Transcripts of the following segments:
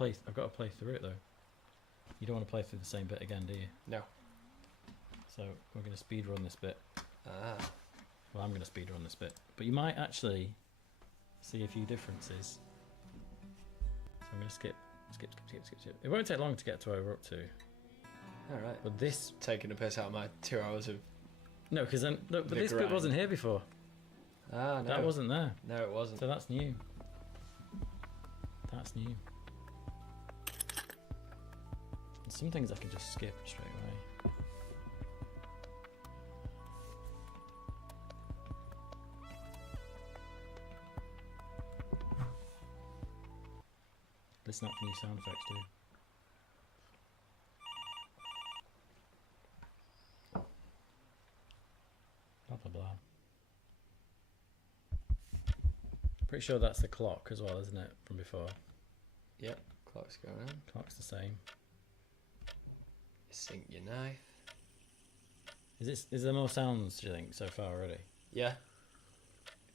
I've got to play through it though. You don't want to play through the same bit again, do you? No. So we're going to speed run this bit. Ah. Well, I'm going to speed run this bit, but you might actually see a few differences. So I'm going to skip. It won't take long to get to where we're up to. All right. But this Taking a piss out of my 2 hours of. no, because then look, but The this bit grind. wasn't here before. Ah, no. That wasn't there. No, it wasn't. So that's new. That's new. And some things I can just skip straight away. Listen up for new sound effects too. Blah blah blah. Pretty sure that's the clock as well, isn't it, from before? Yep. Clock's going on. Clock's the same. You sink your knife. Is there more sounds, do you think, so far already? Yeah.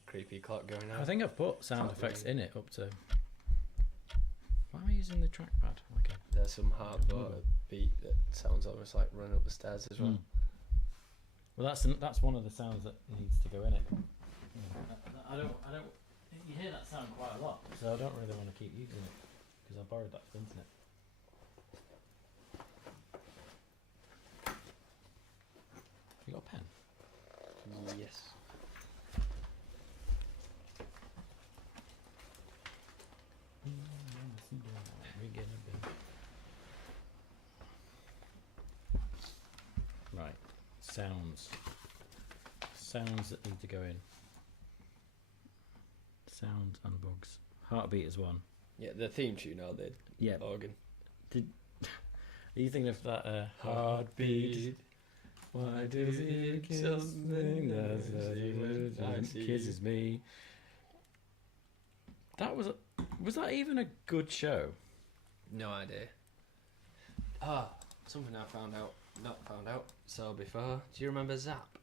Creepy clock going on. I think I've put sound Clock effects going. in it up to. Why am I using the trackpad? Okay. There's some hardcore beat that sounds almost like running up the stairs as well. Mm. Well, that's one of the sounds that needs to go in it. Yeah. I don't. You hear that sound quite a lot, so I don't really want to keep using it because I borrowed that from the internet. You got a pen? Yes. Right, sounds that need to go in. Sounds and bugs. Heartbeat is one. Yeah, the theme tune or the Yeah. organ. Are you thinking of that heartbeat? Why does it something that kisses me? That was that even a good show? No idea. Ah, something I found out. Not found out. Saw before. Do you remember Zap?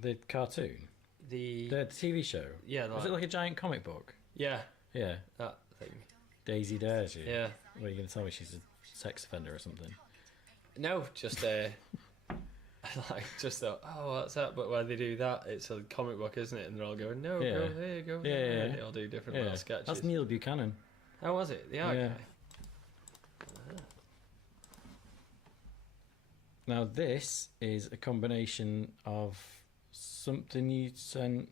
The cartoon, The the TV show. yeah, Was it like a giant comic book? yeah, Yeah, that thing. Daisy Daisy. Yeah. What, are you going to tell me she's a sex offender or something? No, just like just thought, oh, what's that? But when they do that, it's a comic book, isn't it? And they're all going, no, Yeah. go there, go Yeah, there. yeah, And yeah. they all do different Yeah, little sketches. that's Neil Buchanan. How was it? The art Yeah. guy. Now this is a combination of something you sent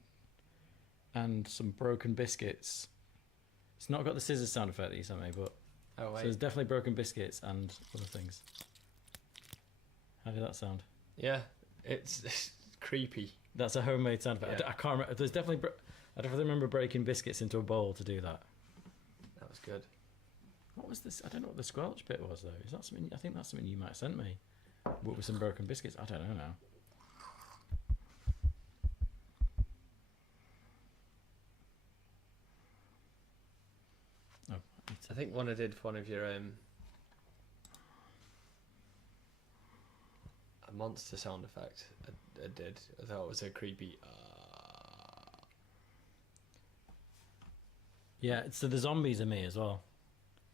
and some broken biscuits. It's not got the scissors sound effect that you sent me, but Oh so wait. there's definitely broken biscuits and other things. How did that sound? Yeah, it's creepy. That's a homemade sound effect. Yeah. I can't remember. There's definitely. I definitely remember breaking biscuits into a bowl to do that. That was good. What was this? I don't know what the squelch bit was though. Is that something? I think that's something you might have sent me. What with some broken biscuits? I don't know now. Oh, I think one I did for one of your a monster sound effect. I did. I thought it was a creepy. yeah. So the zombies are me as well.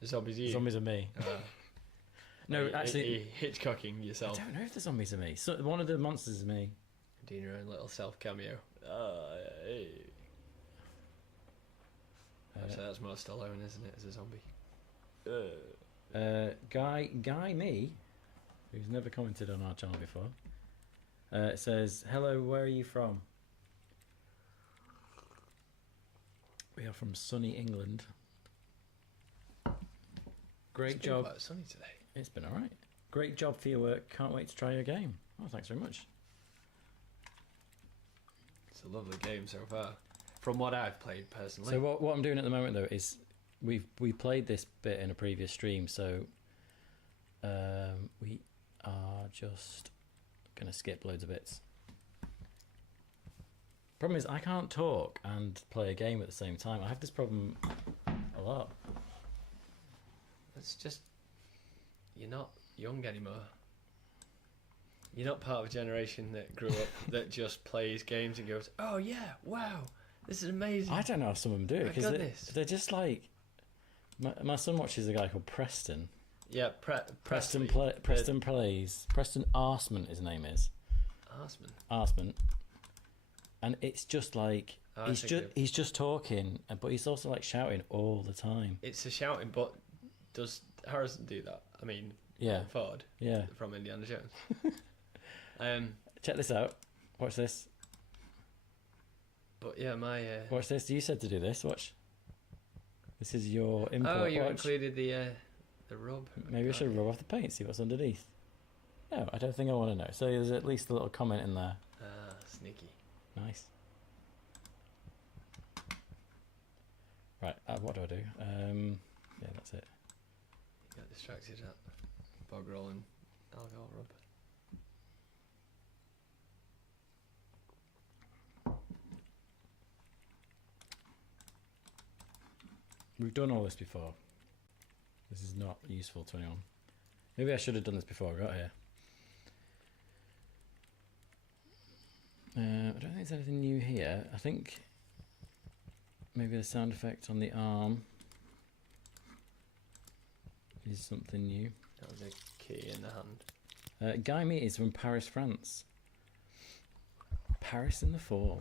The zombies. You. Zombies are me. No, actually, Hitchcocking I yourself. don't know if the zombies are me. So one of the monsters is me. Doing your own little self cameo. Hey. Actually, that's more Stallone, isn't it, as a zombie? Guy me, who's never commented on our channel before, says, "Hello, where are you from?" We are from sunny England. Great It's been job. quite sunny today. It's been alright. Great job for your work. Can't wait to try your game. Oh, thanks very much. It's a lovely game so far. From what I've played personally. So what I'm doing at the moment though is we played this bit in a previous stream, so we are just gonna skip loads of bits. Problem is I can't talk and play a game at the same time. I have this problem a lot. It's just you're not young anymore. You're not part of a generation that grew up that just plays games and goes, "Oh yeah, wow, this is amazing." I don't know how some of them do it My because goodness. they're just like My son watches a guy called Preston. Yeah, Preston Presley. Preston plays. Preston Arsman, his name is. Arsman. Arsman. And it's just like Oh, he's that's a just good- he's just talking, but he's also like shouting all the time. It's a shouting, but does Harrison do that? I mean, Yeah, Ford yeah. from Indiana Jones. Check this out. Watch this. But yeah, my. Watch this. You said to do this. Watch. This is your input. Oh, you Watch. included the rub. Maybe I should rub off the paint, see what's underneath. No, I don't think I want to know. So there's at least a little comment in there. Ah, sneaky. Nice. Right, what do I do? Yeah, that's it. You got distracted at bog roll and alcohol rub. We've done all this before. This is not useful to anyone. Maybe I should have done this before I got here. I don't think there's anything new here. I think maybe the sound effect on the arm is something new. That was a key in the hand. Guy Meat is from Paris, France. Paris in the fall.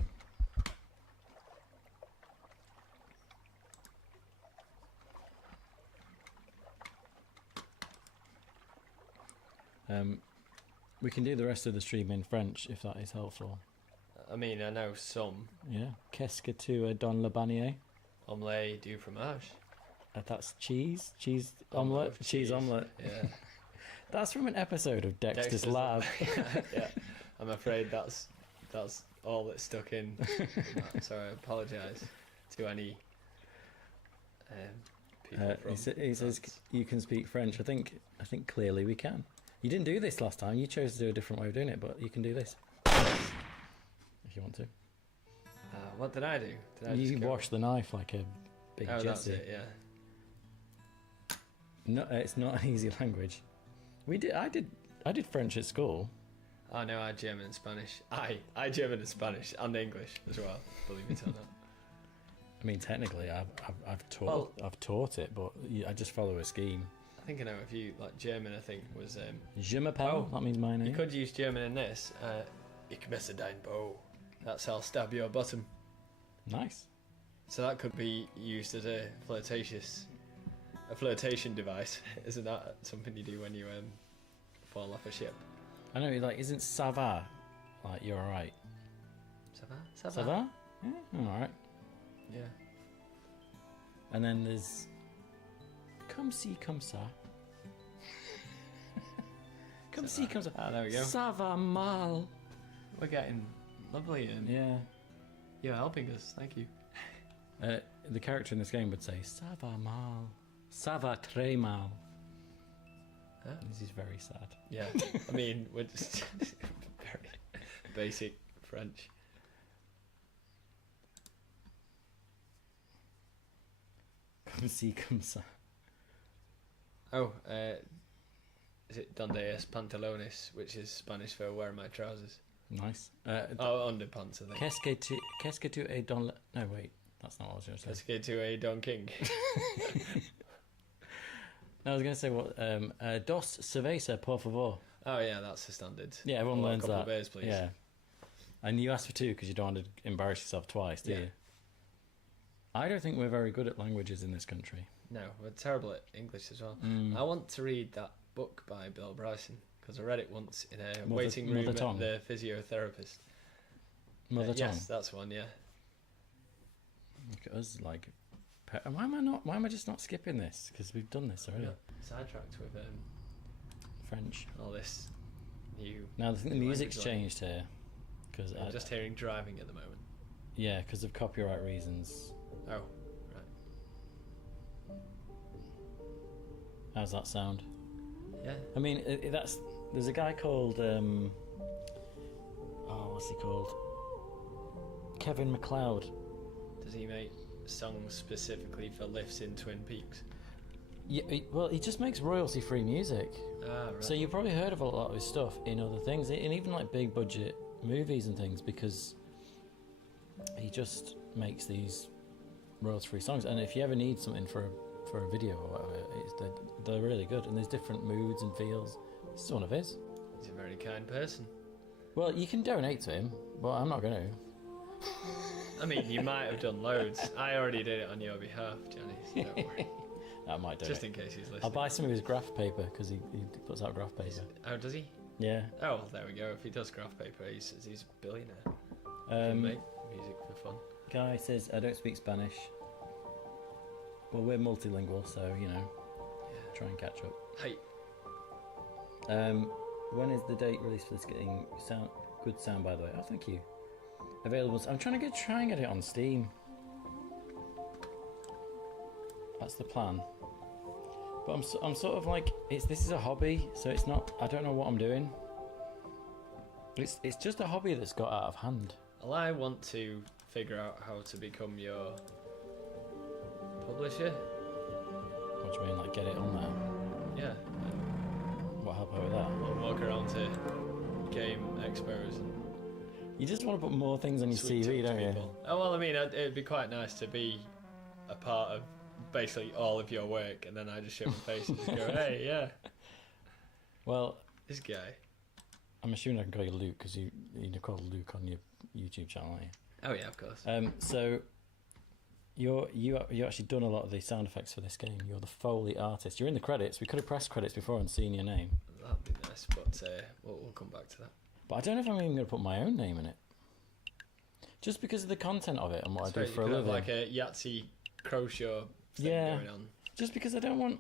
We can do the rest of the stream in French if that is helpful. I mean, I know some. Yeah. Qu'est-ce que tu as dans le panier? Omelette du fromage. That's cheese. Cheese omelette. Cheese omelette. Yeah. That's from an episode of Dexter's Lab. Yeah. I'm afraid that's all that's stuck in. So I apologise to any people from He says France. you can speak French. I think clearly we can. You didn't do this last time. You chose to do a different way of doing it, but you can do this if you want to. What did I do? Did I You just go- wash the knife like a big Oh, that's Jesse. it. Yeah. No, it's not an easy language. I did French at school. Oh no, I German and Spanish. I German and Spanish and English as well. Believe it or not. I mean, technically, I've taught it, but I just follow a scheme. I think I know a few. Like German, I think was. Je m'appelle. That means my name. You could use German in this. Ich messe dein Bow. That's I'll stab your bottom. Nice. So that could be used as a flirtation device. Isn't that something you do when you fall off a ship? I know. Like, isn't ça va? Like, you're all right. Ça va? Ça Ça va? va? Yeah, I'm all right. Yeah. And then there's comme ci, comme ça. Comme ci, comme ça. Ah, there we go. Ça va mal. We're getting lovely and Yeah. you're helping us. Thank you. The character in this game would say ça va mal. Ça va très mal. Huh? This is very sad. Yeah. I mean, we're just very basic French. Comme ci, comme ça. Oh, is it Donde es pantalones, which is Spanish for where are my trousers? Nice. Oh, underpants, I think. Qu'est-ce que tu es dans le... No, wait. That's not what I was going to Let's say. get to a Don King. No, I was going to say what... dos cerveza, por favor. Oh yeah, that's the standard. Yeah, everyone Or learns a couple that. of beers, please. Yeah. And you asked for two because you don't want to embarrass yourself twice, do Yeah. you? I don't think we're very good at languages in this country. No, we're terrible at English as well. Mm. I want to read that book by Bill Bryson because I read it once in a Mother- waiting room Mother at Tongue? the physiotherapist. Mother tongue. Yes, that's one. Yeah. Look at us, like... Why am I just not skipping this? Because we've done this already. Sidetracked with French. all this new. Now, I think the New music's language, like- changed here. Because I'm just hearing driving at the moment. yeah, because of copyright reasons. Oh, How's that sound? yeah. I mean, that's... There's a guy called... oh, what's he called? Kevin MacLeod. Does he make songs specifically for lifts in Twin Peaks? Yeah, well, he just makes royalty-free music. Ah, right. So you've probably heard of a lot of his stuff in other things, and even like big budget movies and things, because he just makes these royalty-free songs. And if you ever need something for for a video or whatever. They're really good, and there's different moods and feels. This is one of his. He's a very kind person. Well, you can donate to him, but I'm not going to. I mean, you might have done loads. I already did it on your behalf, Johnny, so don't worry. I might donate. Just in case he's listening. I'll buy some of his graph paper because he puts out graph paper. Oh, does he? Yeah. Oh, well, there we go. If he does graph paper, he's a billionaire. He can make music for fun. Guy says, I don't speak Spanish. Well, we're multilingual, so, you know, try and catch up. Hey. When is the date release for this getting good sound, by the way? Oh, thank you. Available. I'm trying to try and get it on Steam. That's the plan. But I'm sort of like, this is a hobby, so it's not, I don't know what I'm doing. It's just a hobby that's got out of hand. Well, I want to figure out how to become your publisher. What do you mean, like get it on there? Yeah. What help out with that? We'll walk around to game expos and You just want to put more things on your sweet CV, talk don't to you? people. Oh, well, I mean, it'd be quite nice to be a part of basically all of your work, and then I just show my face and just go, hey, yeah. Well, This guy. I'm assuming I can call you Luke because you're called Luke on your YouTube channel, aren't you? Oh, yeah, of course. So you actually done a lot of the sound effects for this game. You're the Foley artist. You're in the credits. We could have pressed credits before and seen your name. That'd be nice, but we'll come back to that. But I don't know if I'm even going to put my own name in it. Just because of the content of it and what I do for a living. Like a Yahtzee crochet thing going on. Just because I don't want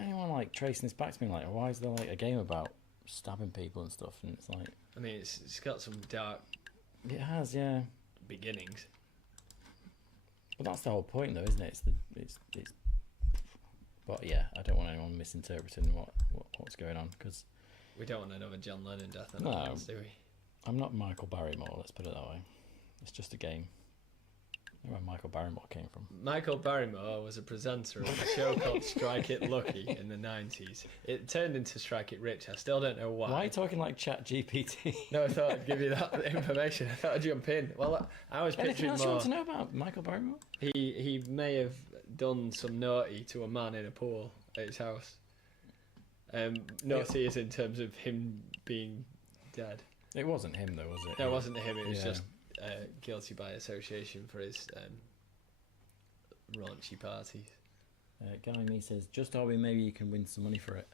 anyone like tracing this back to me like, why is there like a game about stabbing people and stuff? And it's like, I mean, it's got some dark it has, yeah. beginnings. But that's the whole point, though, isn't it? It's. But yeah, I don't want anyone misinterpreting what's going on because We don't want another John Lennon death on No. our hands, do we? I'm not Michael Barrymore. Let's put it that way. It's just a game. I don't know where Michael Barrymore came from. Michael Barrymore was a presenter of a show called Strike It Lucky in the 90s. It turned into Strike It Rich. I still don't know why. Why are you talking like Chat GPT? No, I thought I'd give you that information. I thought I'd jump in. Well, I was Anything picturing else you more. want to know about Michael Barrymore? He may have done some naughty to a man in a pool at his house. Naughty is in terms of him being dead. It wasn't him, though, was it? No, it wasn't him. It was Yeah. just guilty by association for his raunchy parties. Guy Me says, just hobby, maybe you can win some money for it.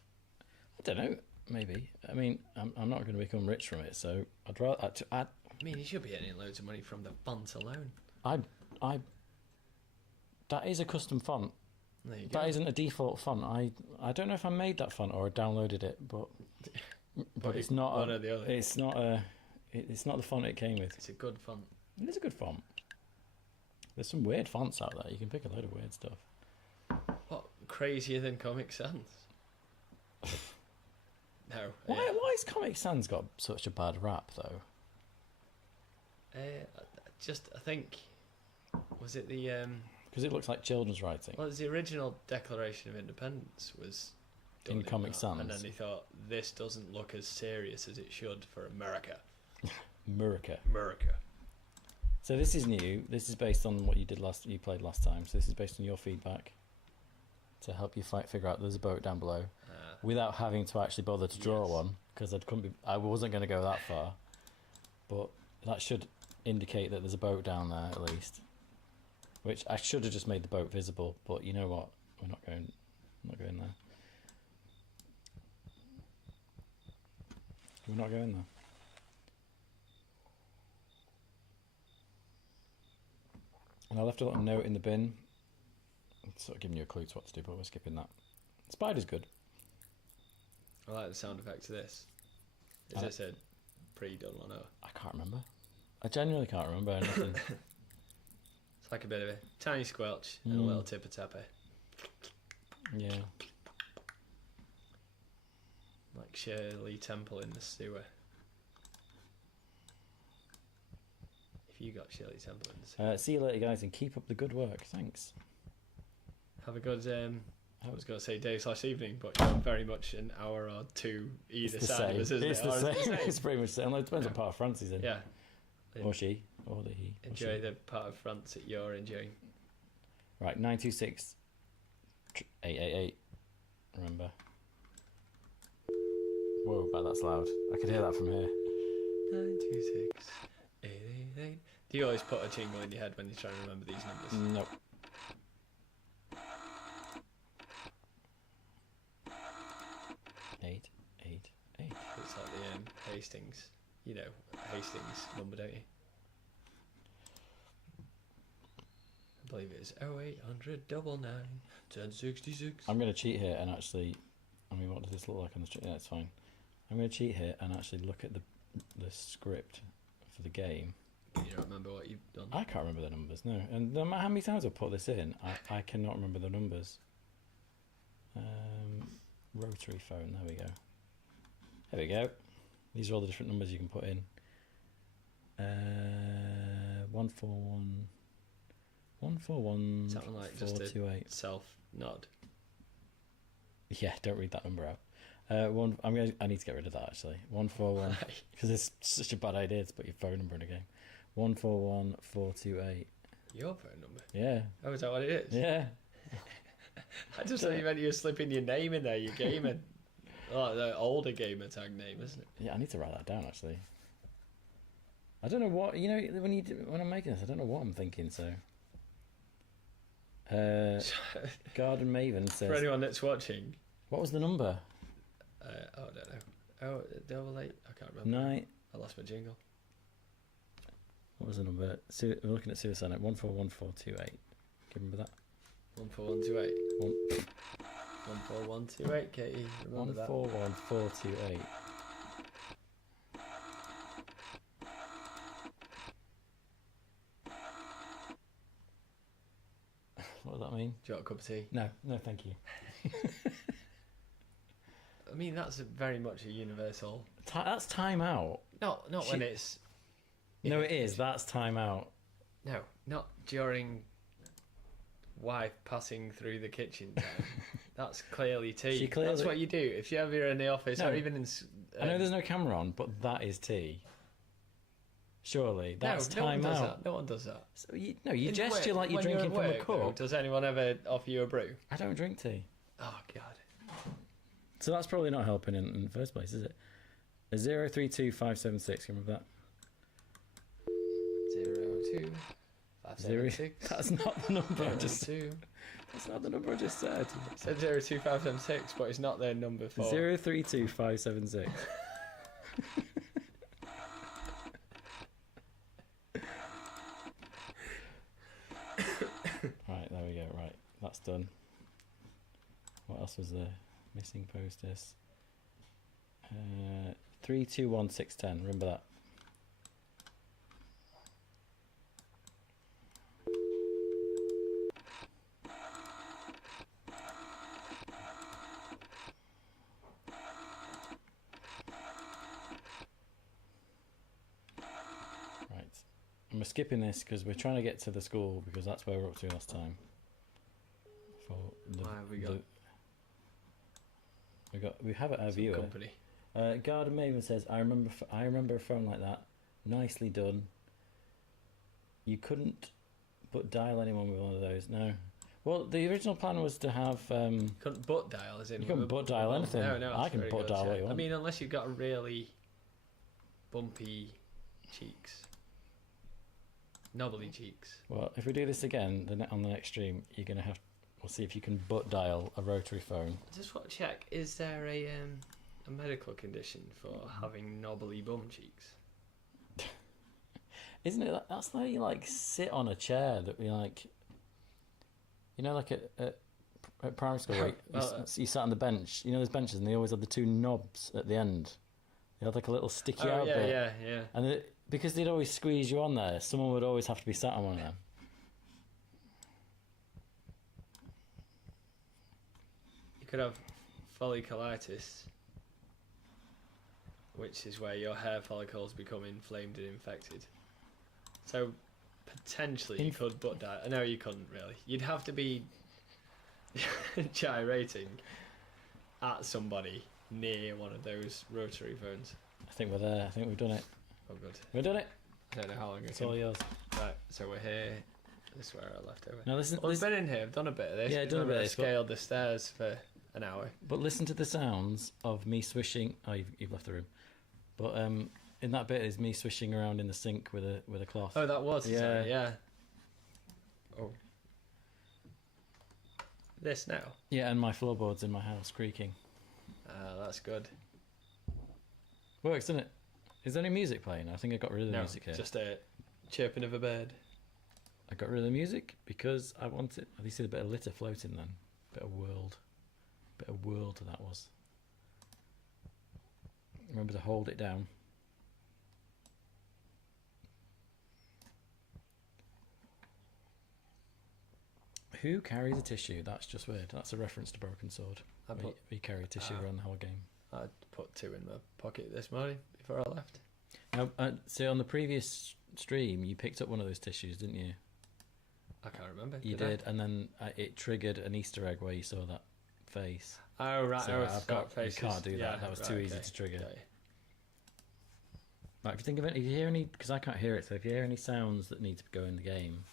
I don't know, maybe. I mean, I'm not going to become rich from it, so I'd rather... I mean, he should be earning loads of money from the font alone. That is a custom font. There you go. That isn't a default font. I don't know if I made that font or I downloaded it, but it's not. One or the other. It's not the font it came with. It's a good font. It is a good font. There's some weird fonts out there. You can pick a load of weird stuff. What, crazier than Comic Sans? No. Why has Comic Sans got such a bad rap though? I think, was it the Because it looks like children's writing. well, it was the original Declaration of Independence was done In Comic that, Sans. and then they thought this doesn't look as serious as it should for America. Murica. America. So this is new. This is based on what you played last time. So this is based on your feedback to help you figure out there's a boat down below without having to actually bother to draw Yes. one because I wasn't going to go that far. But that should indicate that there's a boat down there at least. Which I should have just made the boat visible, but you know what? We're not going there. We're not going there. And I left a little note in the bin. It's sort of giving you a clue to what to do, but we're skipping that. Spider's good. I like the sound effects of this. Is this a pre-done one? Or? I can't remember. I genuinely can't remember anything. It's like a bit of a tiny squelch and a little tipper tapper. Yeah. Like Shirley Temple in the sewer. If you got Shirley Temple in the sewer. See you later, guys, and keep up the good work. Thanks. Have a good, I was going to say day/evening, but you're very much an hour or two either It's the side same. of us, isn't It's it? the Or is it same. It's pretty much the same. It depends what part of France he's in. Yeah. Or she. Or the he. Or Enjoy she. the part of France that you're enjoying. Right, 926 888. Remember. Whoa, but that's loud. I could hear that from here. 926 888. Do you always put a jingle in your head when you're trying to remember these numbers? Nope. Eight. It's like the Hastings, you know, Hastings number, don't you? I believe it's 0800 99 1066. I'm going to cheat here and actually, I mean, what does this look like on the street? Yeah, it's fine. I'm going to cheat here and actually look at the script for the game. You don't remember what you've done? I can't remember the numbers, no. And no matter how many times I put this in, I cannot remember the numbers. Rotary phone, there we go. There we go. These are all the different numbers you can put in. 141. 141. Something like just a 428. self nod. Yeah, don't read that number out. I need to get rid of that actually. 141 because it's such a bad idea to put your phone number in a game. 141428. Your phone number? Yeah. Oh, is that what it is? Yeah. I just thought you meant you were slipping your name in there, your gamer. Oh, the older gamer tag name, isn't it? Yeah, I need to write that down actually. I don't know what when I'm making this. I don't know what I'm thinking. So, Garden Maven says. For anyone that's watching, What was the number? I don't know. Oh, 88. I can't remember. 9. I lost my jingle. What was the number? We're looking at Suicide Net. 141428. Can you remember that? 14128. One, 14128. Katie, remember that? 141428. What does that mean? Do you want a cup of tea? No, thank you. I mean, that's very much a universal. That's time out. Not when it's. No, it is. That's time out. No, not during wife passing through the kitchen time. That's clearly tea. That's what you do. If you ever in the office or even in. I know there's no camera on, but that is tea. Surely that's time out. No one does that. So you gesture like you're drinking from a cup. Though, does anyone ever offer you a brew? I don't drink tea. Oh God. So that's probably not helping in the first place, is it? 032576. Can you remember that? 02576. That's not the number I just said. 02. That's not the number I just said. It said 02576, but it's not their number for. 032576. Right, there we go. Right, that's done. What else was there? Missing posters. 321610. Remember that. Right. And we're skipping this because we're trying to get to the school because that's where we're up to last time. Why have we got? We have it our viewer. Company. Garden Maven says, I remember a phone like that. Nicely done. You couldn't but dial anyone with one of those. No. Well, the original plan was to have. Couldn't butt dial, as in. You couldn't butt dial anything. No, I can butt dial what you want. I mean, unless you've got really bumpy cheeks, knobbly cheeks. Well, if we do this again on the next stream, you're gonna have. We'll see if you can butt dial a rotary phone. I just want to check: is there a medical condition for having knobbly bum cheeks? Isn't it? That's how you like sit on a chair that we like. You know, like at primary school, where you sat on the bench. You know, there's benches, and they always have the two knobs at the end. They had like a little sticky out bit. Yeah. And because they'd always squeeze you on there, someone would always have to be sat on one of them. You could have folliculitis, which is where your hair follicles become inflamed and infected. So potentially you could butt dial. No, you couldn't really. You'd have to be gyrating at somebody near one of those rotary phones. I think we're there. I think we've done it. Oh, good. We've done it. I don't know how long It's all yours. Right, so we're here. This is where I left over. Now listen. Well, I've been in here. I've done a bit of this. Yeah, done a bit of this. Scaled the stairs for an hour. But listen to the sounds of me swishing. Oh, you've left the room. But in that bit is me swishing around in the sink with a cloth. Oh, that was. Yeah. Sorry, yeah. Oh. This now. Yeah, and my floorboards in my house creaking. That's good. Works, doesn't it? Is there any music playing? I think I got rid of the music here. Just a chirping of a bird. I got rid of the music because I wanted. At least a bit of litter floating then. Bit of world that was. Remember to hold it down. Who carries a tissue? That's just weird. That's a reference to Broken Sword. We carry a tissue around the whole game. I put 2 in my pocket this morning before I left. Now, see, on the previous stream, you picked up one of those tissues, didn't you? I can't remember. You did, and then it triggered an Easter egg where you saw that face. Oh, right. So I've got. You can't do that. Yeah, that was too easy to trigger. Okay. Like, if you think of it, if you hear any, because I can't hear it, so if you hear any sounds that need to go in the game,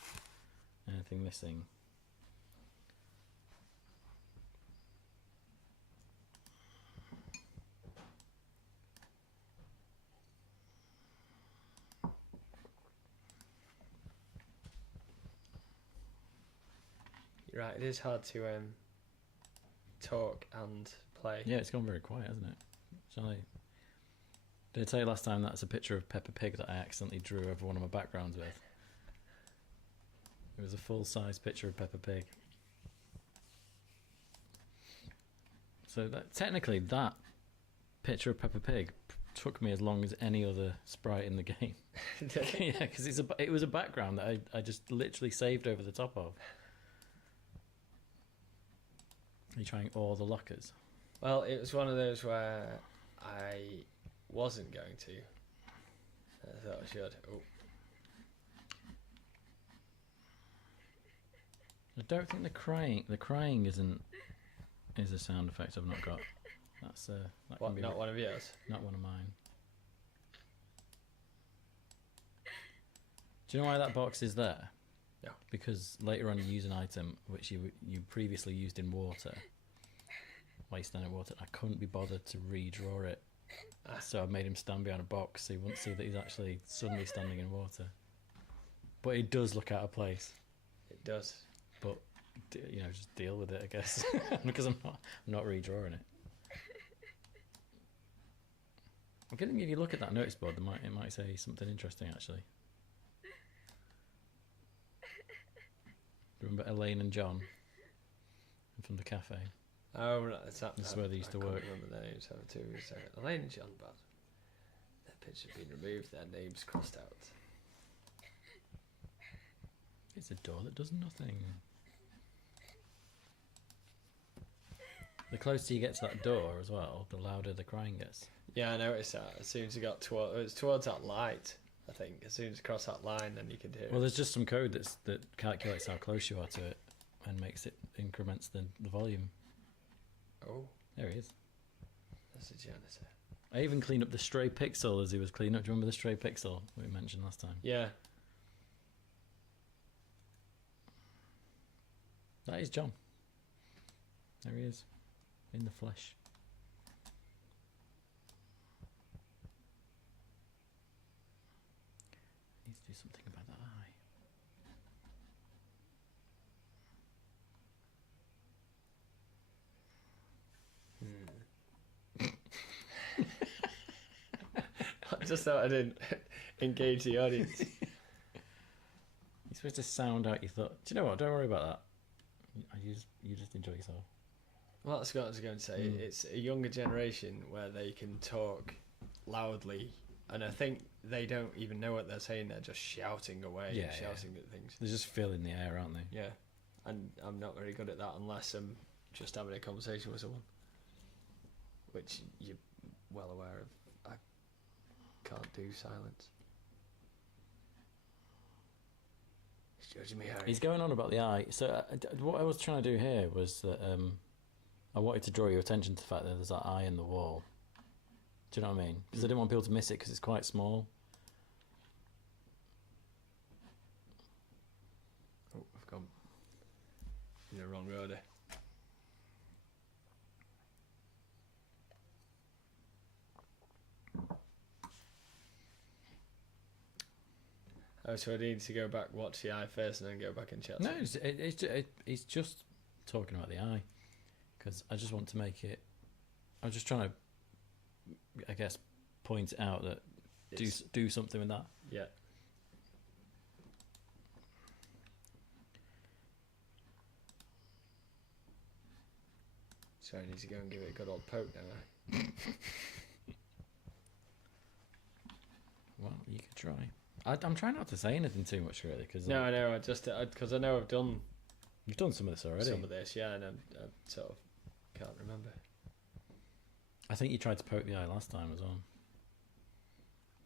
anything missing. You're right. It is hard to talk and play. Yeah, it's gone very quiet, hasn't it? Shall I? Did I tell you last time that's a picture of Peppa Pig that I accidentally drew over one of my backgrounds with? It was a full-size picture of Peppa Pig. So technically that picture of Peppa Pig took me as long as any other sprite in the game. Yeah, because it was a background that I just literally saved over the top of. Are you trying all the lockers? Well, it was one of those where I wasn't going to. I thought I should. Oh. I don't think the crying is a sound effect I've not got. That's that What, can be not one of yours? Not one of mine. Do you know why that box is there? No. Because later on you use an item which you previously used in water. While you stand in water, I couldn't be bothered to redraw it. So I made him stand behind a box so you wouldn't see that he's actually suddenly standing in water. But it does look out of place. It does. But just deal with it, I guess, because I'm not redrawing it. I'm kidding. If you look at that notice board, it might say something interesting actually. Remember Elaine and John from the cafe? Oh, right. This is where they used to work. I can't remember their names. Elaine and John, but their picture been removed, their names crossed out. It's a door that does nothing. The closer you get to that door as well, the louder the crying gets. Yeah, I noticed that. As soon as you got towards that light, I think. As soon as you cross that line, then you can hear it. Well, there's just some code that calculates how close you are to it and increments the volume. Oh. There he is. That's a janitor. I even cleaned up the stray pixel as he was cleaning up. Do you remember the stray pixel that we mentioned last time? Yeah. That is John. There he is. In the flesh. Needs to do something about that eye. I just thought I didn't engage the audience. You're supposed to sound out your thought. Do you know what? Don't worry about that. You just enjoy yourself. Well, that's what I was going to say. It's a younger generation where they can talk loudly, and I think they don't even know what they're saying. They're just shouting away, shouting at things. They're just filling the air, aren't they? Yeah, and I'm not very good at that unless I'm just having a conversation with someone, which you're well aware of. I can't do silence. He's judging me, Harry. He's going on about the eye. So what I was trying to do here was that I wanted to draw your attention to the fact that there's that eye in the wall. Do you know what I mean? Because I didn't want people to miss it because it's quite small. Oh. the wrong order. Oh, so I need to go back, watch the eye first, and then go back and chat. No, it's just talking about the eye, because I just want to make it. I'm just trying to, I guess, point out that do something with that. Yeah. So I need to go and give it a good old poke now. Well, you could try. I'm trying not to say anything too much, really, because No, I know. Because I know I've done you've done some of this already. some of this, yeah, and I sort of can't remember. I think you tried to poke the eye last time as well.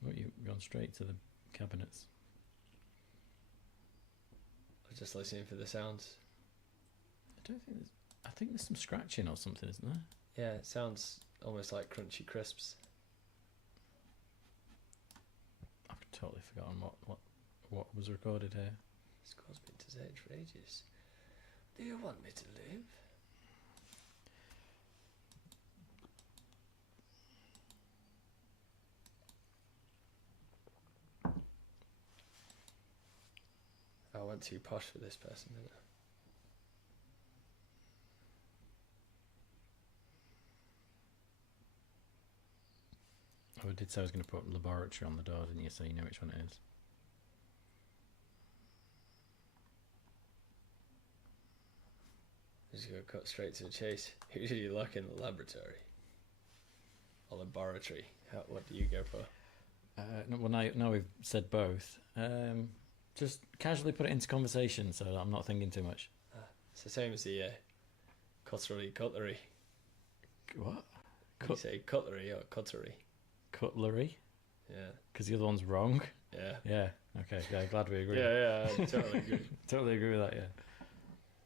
Well, you've gone straight to the cabinets. I was just listening for the sounds. I think there's some scratching or something, isn't there? Yeah, it sounds almost like crunchy crisps. I've totally forgotten what was recorded here. Score's been to Zage for ages. Do you want me to live? I went too posh for this person, didn't I? I did say I was going to put laboratory on the door, didn't you? So you know which one it is. Just gonna cut straight to the chase. Who did you look in the laboratory? Or laboratory? What do you go for? Well, now we've said both. Just casually put it into conversation, so I'm not thinking too much. It's the same as the cutlery. What? You say cutlery or cutlery? Cutlery? Yeah. Because the other one's wrong. Yeah. Yeah. Okay. Yeah. Glad we agree. Yeah. I totally agree. Totally agree with that. Yeah.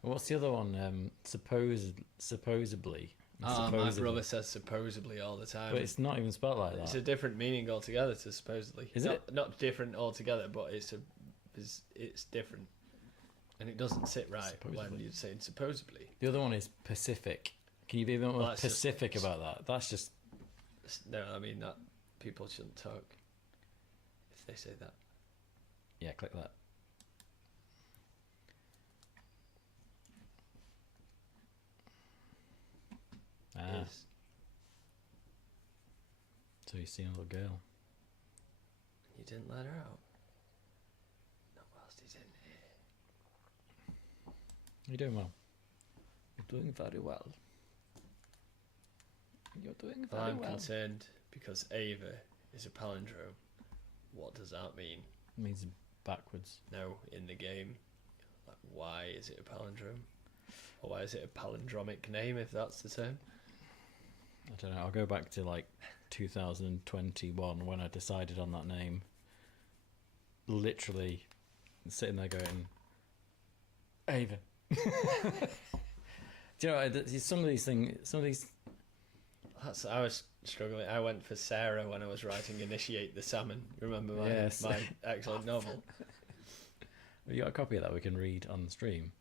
What's the other one? Supposedly. My brother says supposedly all the time. But it's not even spelled like that. It's a different meaning altogether to supposedly. Is it? Not different altogether, but it's different, and it doesn't sit right Supposedly. when you're saying supposedly. The other one is Pacific. Can you be a bit more Well, that's specific about that? That's just No, I mean that people shouldn't talk if they say that. yeah. Click that. Ah, Is so you see a little girl. you didn't let her out. Not whilst he's in here. You're doing well. You're doing very well. You're doing Well, very I'm well. concerned because Ava is a palindrome. What does that mean? It means backwards. No, in the game. Like, why is it a palindrome? Or why is it a palindromic name, if that's the term? I don't know. I'll go back to like 2021 when I decided on that name. Literally sitting there going, Ava. Do you know, some of these things, I was struggling. I went for Sarah when I was writing Initiate the Salmon. You remember Yes. my excellent novel? Have you got a copy of that we can read on the stream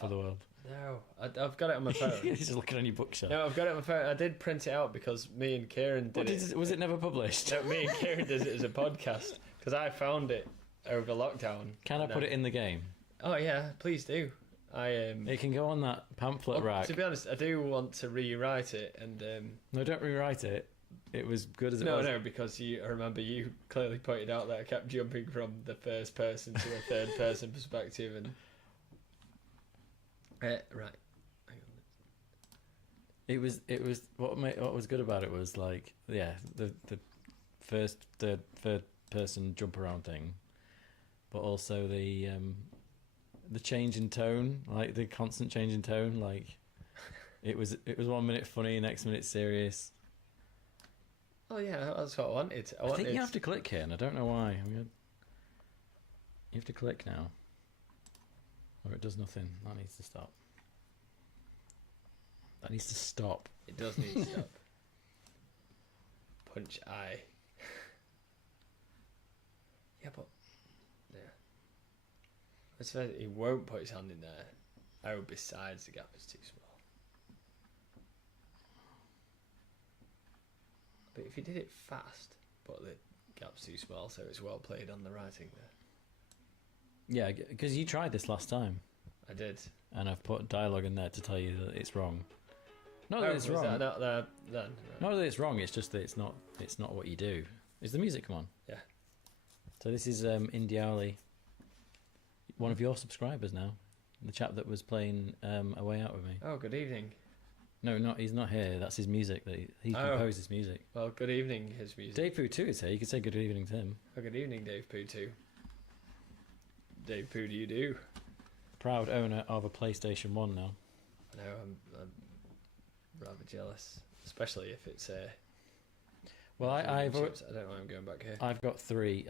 for the world? No, I've got it on my phone. You're just looking on your bookshelf. No, I've got it on my phone. I did print it out because me and Kieran did it. Was it never published? No, me and Kieran did it as a podcast because I found it over lockdown. Can I put it in the game? Oh yeah, please do. It can go on that pamphlet rack. To be honest, I do want to rewrite it and. No, don't rewrite it. It was good as it No, was. no, because I remember you clearly pointed out that I kept jumping from the first person to a third person perspective and. Right. Hang on. It was what was good about it was like the third person jump around thing, but also the change in tone, like the constant change in tone, like it was 1 minute funny, next minute serious. Oh yeah, that's what I wanted. I think you have to click here, and I don't know why. You have to click now, or it does nothing. That needs to stop. That needs to stop. It does need to stop. Punch eye. Yeah, but yeah. I said he won't put his hand in there. Oh, besides the gap is too small. But if you did it fast, but the gap's too small, so it's well played on the writing there. Yeah, because you tried this last time, I did. and I've put dialogue in there to tell you that it's wrong. Not that it's was wrong. that not there then? Right. Not that it's wrong. It's just that it's not. It's not what you do. Is the music come on? Yeah. So this is Indiali, one of your subscribers now, the chap that was playing A Way Out with me. Oh, good evening. No, not he's not here. That's his music. That he composed his music. Well, good evening, his music. Dave Poo 2 is here. You could say good evening to him. Oh, good evening, Dave Poo 2. Dave Poo, do you do? Proud owner of a PlayStation 1 now. I know, I'm rather jealous, especially if it's Well, I've chips. I don't know why I'm going back here. I've got 3.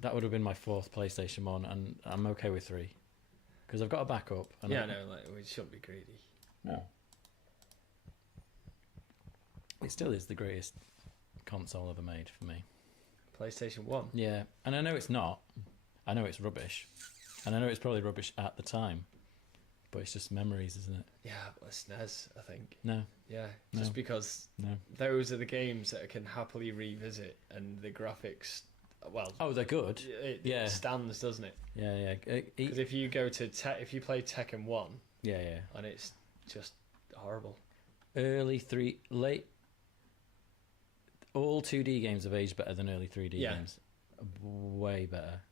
That would have been my 4th PlayStation 1, and I'm okay with 3 because I've got a backup. And Yeah, no, like we shouldn't be greedy. No. It still is the greatest console ever made for me. PlayStation 1. Yeah, and I know it's not. I know it's rubbish, and I know it's probably rubbish at the time, but it's just memories, isn't it? Yeah, but SNES, I think. No, Yeah, No. just because no. those are the games that I can happily revisit, and the graphics, well, Oh, they're good. Yeah. it stands, doesn't it? Yeah, yeah. Because if you go to if you play Tekken 1, Yeah, yeah. and it's just horrible. Early 3, late. All 2D games have aged better than early 3D Yeah. games. Way better.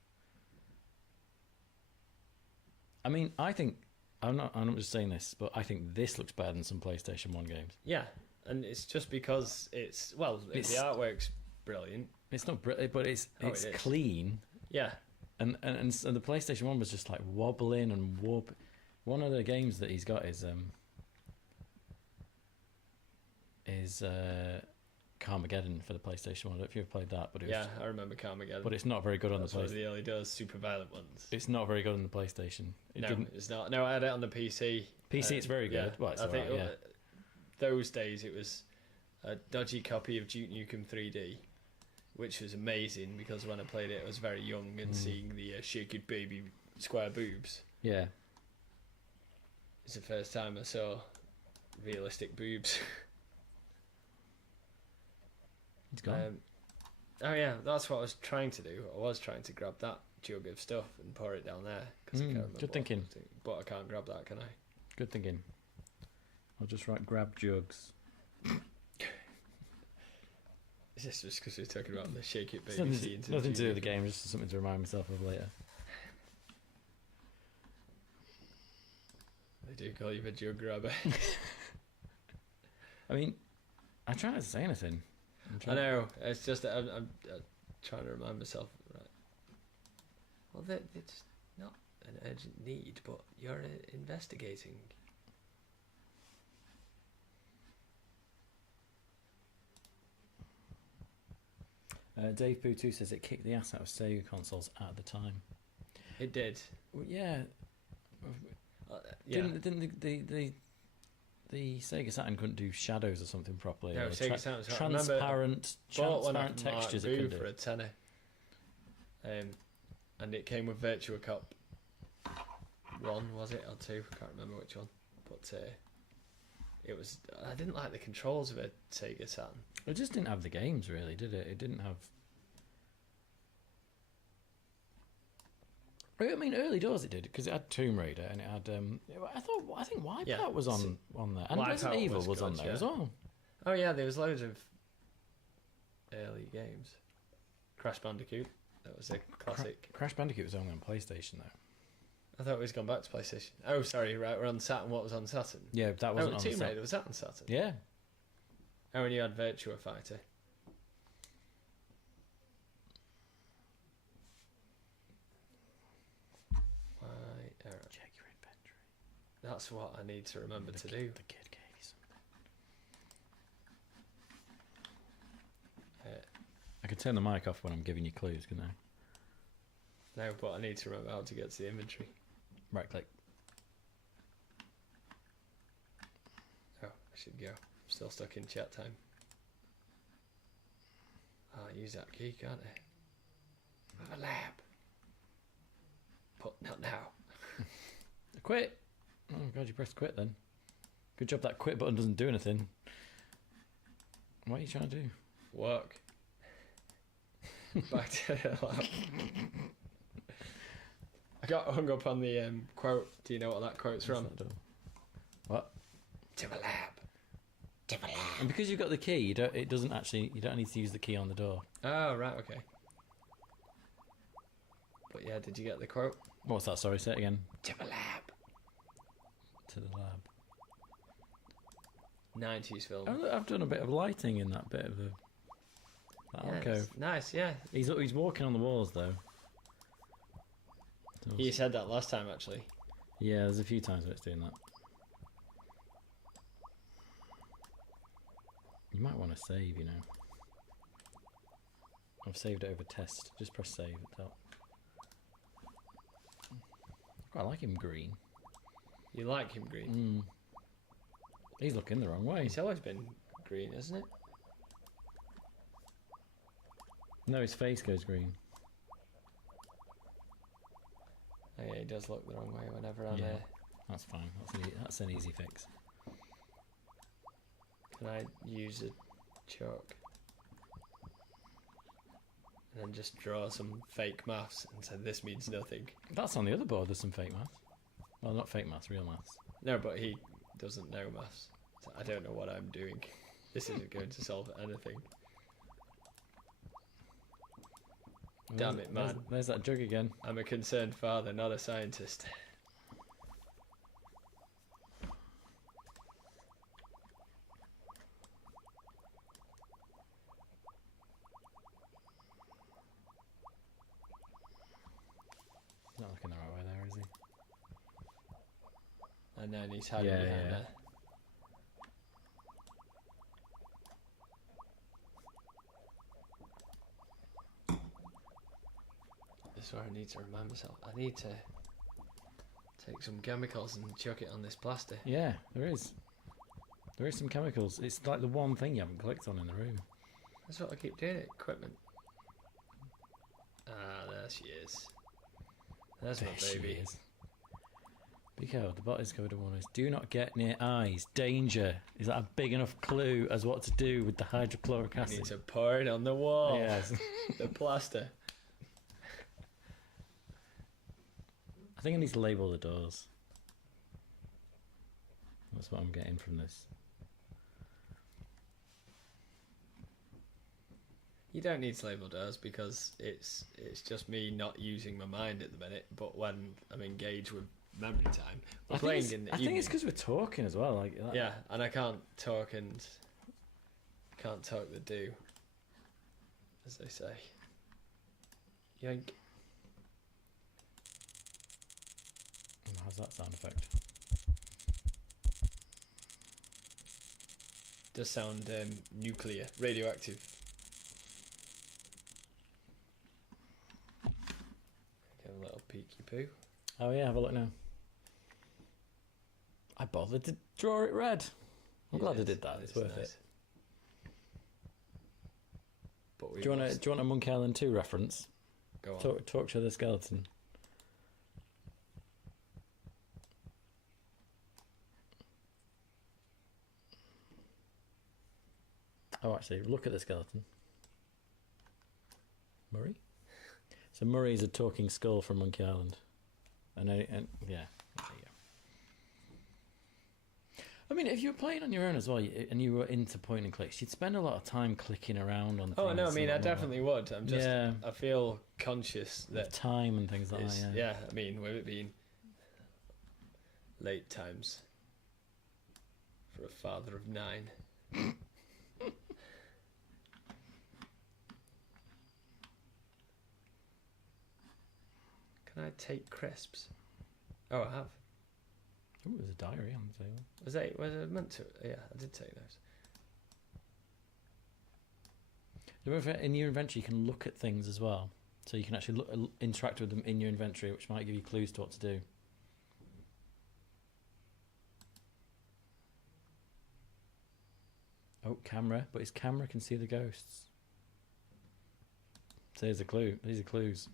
I mean, I think I'm not just saying this, but I think this looks better than some PlayStation 1 games. Yeah, and it's just because it's the artwork's brilliant. It's not brilliant, but it's Oh, it is. clean. Yeah, And the PlayStation 1 was just like wobbling and warp. One of the games that he's got is Carmageddon for the PlayStation 1. I don't know if you've played that, but I remember Carmageddon. but it's not very good on That's the one of PlayStation. the early days, super violent ones. It's not very good on the PlayStation. It's not. No, I had it on the PC. PC, it's very good. Well, it's I think alright, yeah. those days it was a dodgy copy of Duke Nukem 3D, which was amazing because when I played it, I was very young and seeing the shaky baby square boobs. Yeah. It's the first time I saw realistic boobs. It's gone. Oh yeah, that's what I was trying to do. I was trying to grab that jug of stuff and pour it down there because I can't remember. Good thinking. But I can't grab that, can I? Good thinking. I'll just write grab jugs. Is this just because we're talking about the shake it It's baby nothing, scene? nothing to do with the game, just something to remind myself of later. They do call you a jug grabber. I mean, I try not to say anything. I know. It's just that I'm trying to remind myself. Right. Well, it's not an urgent need, but you're investigating. Dave Poo 2 says it kicked the ass out of Sega consoles at the time. It did. Well, yeah. Yeah. Didn't the Sega Saturn couldn't do shadows or something properly? No, or Sega Saturn. I remember transparent one off textures Mark it Boo could for do. a tenner. And it came with Virtua Cop 1, was it, or 2? I can't remember which one. But it was. I didn't like the controls of a Sega Saturn. It just didn't have the games, really, did it? It didn't have. I mean, early doors it did because it had Tomb Raider and it had. I think Wipeout was on there, and Wipeout Resident Evil was on good, there yeah. as well. Oh yeah, there was loads of early games. Crash Bandicoot, that was a classic. Crash Bandicoot was only on PlayStation though. I thought it was gone back to PlayStation. Oh, sorry, right, we're on Saturn. What was on Saturn? Yeah, that wasn't on Tomb the Raider was that on Saturn? Yeah. Oh, and you had Virtua Fighter. Check your inventory. That's what I need to remember to do. The kid gave you something. I could turn the mic off when I'm giving you clues, couldn't I? No, but I need to remember how to get to the inventory. Right click. Oh, I should go. I'm still stuck in chat time. I use that key, can't I? I have a lab. But not now. Quit. Oh god, you pressed quit then. Good job that quit button doesn't do anything. What are you trying to do? Work. Back to the lab. I got hung up on the quote. Do you know what that quote's from? What? To the lab. To the lab. And because you've got the key, you don't need to use the key on the door. Oh, right, okay. But yeah, did you get the quote? What's that? Sorry, say it again. To the lab. To the lab. 90s film. I've done a bit of lighting in that bit of the alcove. Nice, yeah. He's walking on the walls though. You said that last time, actually. Yeah, there's a few times where it's doing that. You might want to save, you know. I've saved it over test. Just press save at the top. I like him green. You like him green? He's looking the wrong way. He's always been green, isn't it? No, his face goes green. Oh yeah, he does look the wrong way whenever I'm there. That's fine. That's an easy fix. Can I use a chalk? And then just draw some fake maths and say this means nothing. That's on the other board. There's some fake maths. Well, not fake maths, real maths. No, but he doesn't know maths. So I don't know what I'm doing. This isn't going to solve anything. Damn it, man. There's that jug again. I'm a concerned father, not a scientist. He's not looking the right way there, is he? And then he's hiding behind there. This is where I need to remind myself. I need to take some chemicals and chuck it on this plaster. Yeah, there is. There is some chemicals. It's like the one thing you haven't clicked on in the room. That's what I keep doing. Equipment. Ah, there she is. There's my baby. Be careful, the body's covered in warnings. Do not get near eyes. Danger. Is that a big enough clue as what to do with the hydrochloric I acid? need to pour it on the wall. Yes. The plaster. I think I need to label the doors. That's what I'm getting from this. You don't need to label doors because it's just me not using my mind at the minute. But when I'm engaged with memory time, we're playing in the I think evening. it's because we're talking as well. Like that. Yeah, and I can't talk the do, as they say. Yoink. How's that sound effect? Does sound nuclear, radioactive. Give a little peeky poo. Oh yeah, have a look now. I bothered to draw it red. I'm glad I did that. It's worth it. But Do you want a Monkey Island 2 reference? Go on. Talk to the skeleton. Oh, actually, look at the skeleton. Murray? So Murray's a talking skull from Monkey Island. And yeah, there you go. I mean, if you were playing on your own as well, and you were into point and clicks, you'd spend a lot of time clicking around on things. Oh no, I mean, I definitely would. I'm just, Yeah. I feel conscious that time and things like that. yeah, I mean, with it being late times for a father of 9. Can I take crisps? Oh, I have. Oh, there's a diary on the table. Was I meant to? Yeah, I did take those. In your inventory, you can look at things as well. So you can actually interact with them in your inventory, which might give you clues to what to do. Oh, camera. But his camera can see the ghosts. So here's a clue. These are clues.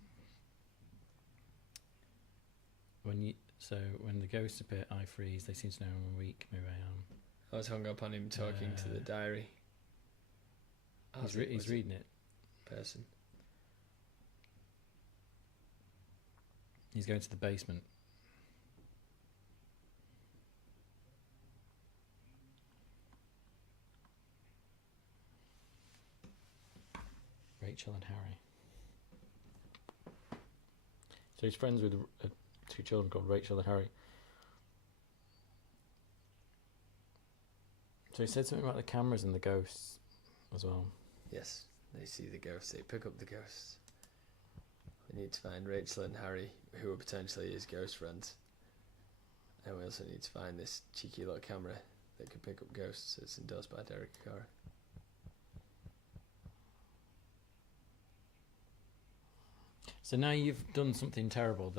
So when the ghosts appear, I freeze. They seem to know I'm weak. Maybe I am. I was hung up on him talking to the diary. He's reading it. Person. He's going to the basement. Rachel and Harry. So he's friends with two children called Rachel and Harry. So he said something about the cameras and the ghosts as well. Yes, they see the ghosts. They pick up the ghosts. We need to find Rachel and Harry, who are potentially his ghost friends. And we also need to find this cheeky little camera that can pick up ghosts. It's endorsed by Derek Carr. So now you've done something terrible.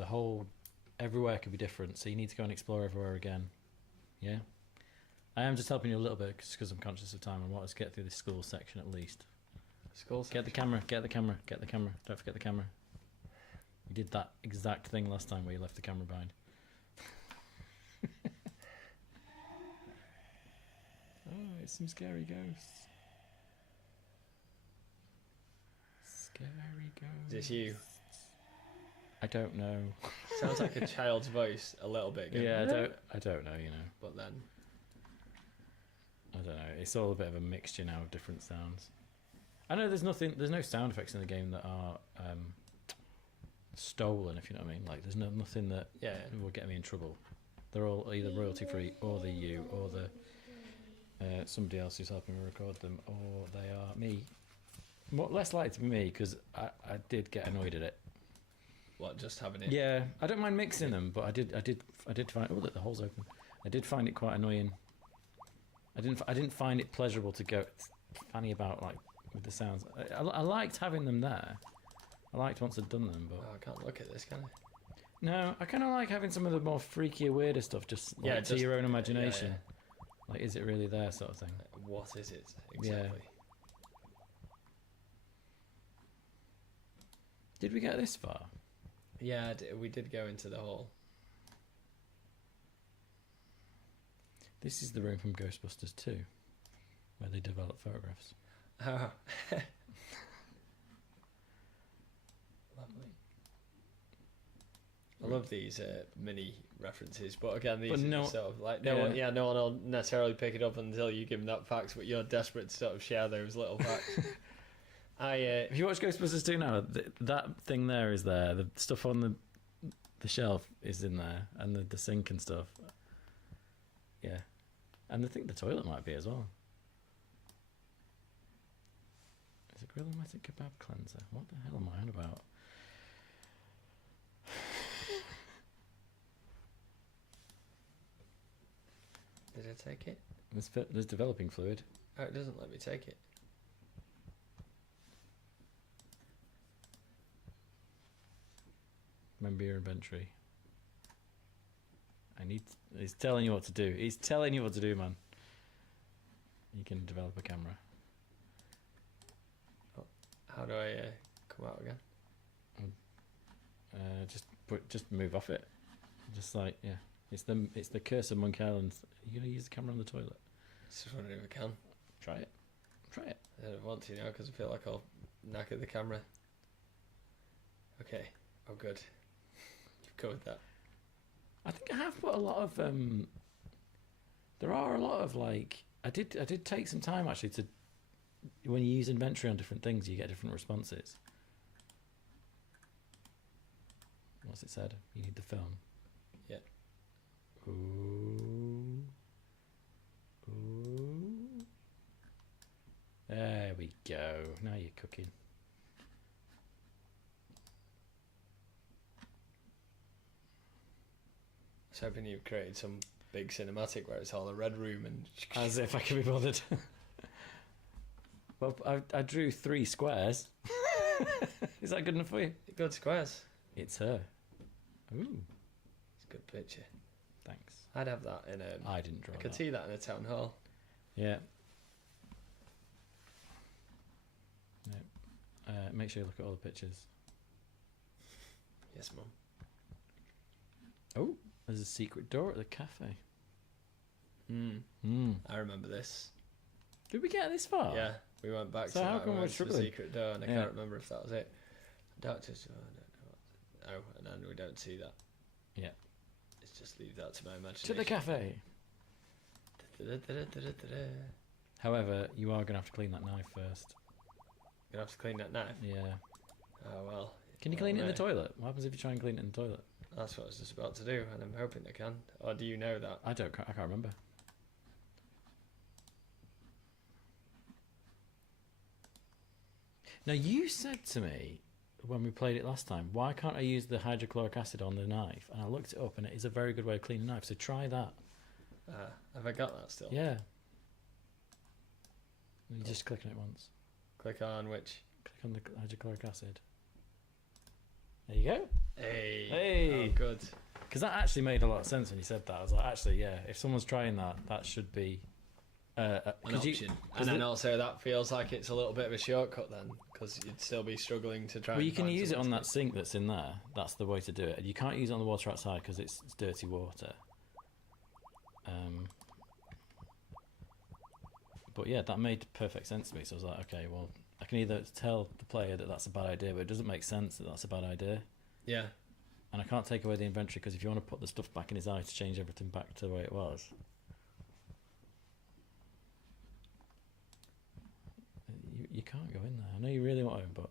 Everywhere could be different. So you need to go and explore everywhere again. Yeah? I am just helping you a little bit because I'm conscious of time and want us to get through this school section at least. School section? Get the camera. Don't forget the camera. You did that exact thing last time where you left the camera behind. Oh, it's some scary ghosts. Scary ghosts. Is this you? I don't know. Sounds like a child's voice a little bit. Yeah, I don't know, you know. But then, I don't know. It's all a bit of a mixture now of different sounds. I know there's no sound effects in the game that are stolen, if you know what I mean. Like there's nothing that will get me in trouble. They're all either royalty free, or they're you, or the somebody else who's helping me record them, or they are me. Less likely to be me because I did get annoyed at it. what, just having it? Yeah, I don't mind mixing them, but I did find look, the hole's open. I did find it quite annoying. I didn't find it pleasurable to go fanny about like with the sounds. I liked having them there. I liked once I'd done them, but Oh, I can't look at this, can I? no, I kind of like having some of the more freakier, weirder stuff just to your own imagination. Yeah. Like, is it really there, sort of thing? What is it exactly? Did we get this far? Yeah, we did go into the hall. This is the room from Ghostbusters 2, where they develop photographs. Oh. Lovely. I love these mini references, but again, these are sort of like no one will necessarily pick it up until you give them that fact. But you're desperate to sort of share those little facts. If you watch Ghostbusters 2 now, that thing there is there. The stuff on the shelf is in there, and the sink and stuff. Yeah, and I think the toilet might be as well. It's a Grill-O-Matic kebab cleanser. What the hell am I on about? Did I take it? There's developing fluid. Oh, it doesn't let me take it. Remember your inventory. He's telling you what to do. He's telling you what to do, man. You can develop a camera. How do I come out again? Just move off it. Just like, yeah. It's the curse of Monkey Island. You're gonna use the camera on the toilet. Just wondering if I can. Try it. I don't want to now because I feel like I'll knacker the camera. Okay. Oh, good. You've covered that. I think I have put a lot of there are a lot of like I did take some time actually to when you use inventory on different things you get different responses. What's it said? You need the film. Yeah. Ooh. There we go. Now you're cooking. I was hoping you've created some big cinematic where it's all a red room and... As if I could be bothered. Well, I drew 3 squares. Is that good enough for you? Good squares. It's her. Ooh. It's a good picture. Thanks. I'd have that in a... I didn't draw I could that. see that in a town hall. Yeah. Make sure you look at all the pictures. Yes, Mum. Oh, There's a secret door at the cafe. Hmm. I remember this. Did we get this far? Yeah, we went back So to how that. come We we're went to the struggling? secret door, and I Yeah. can't remember if that was it. Doctors. Oh, I don't know. Oh, and then we don't see that. Yeah. Let's just leave that to my imagination. To the cafe. Da-da-da-da-da-da-da. However, you are going to have to clean that knife first. Gonna have to clean that knife. Yeah. Oh well. Can you Well, clean it in the no. toilet? What happens if you try and clean it in the toilet? That's what I was just about to do, and I'm hoping I can. Or do you know that? I can't remember. Now, you said to me when we played it last time, why can't I use the hydrochloric acid on the knife? And I looked it up, and it is a very good way of cleaning a knife. So try that. Have I got that still? Yeah. You just click on it once. Click on which? Click on the hydrochloric acid. There you go. Hey. Hey. Oh, good. Because that actually made a lot of sense when you said that. I was like, actually, yeah, if someone's trying that, that should be An 'cause option. And then also that feels like it's a little bit of a shortcut then, because you'd still be struggling to try. Well, and you can find use it on someone that sink that's in there. That's the way to do it. You can't use it on the water outside because it's dirty water. But yeah, that made perfect sense to me. So I was like, okay, well, I can either tell the player that that's a bad idea, but it doesn't make sense that that's a bad idea. Yeah. And I can't take away the inventory because if you want to put the stuff back in his eye to change everything back to the way it was, you can't go in there. I know you really want to, but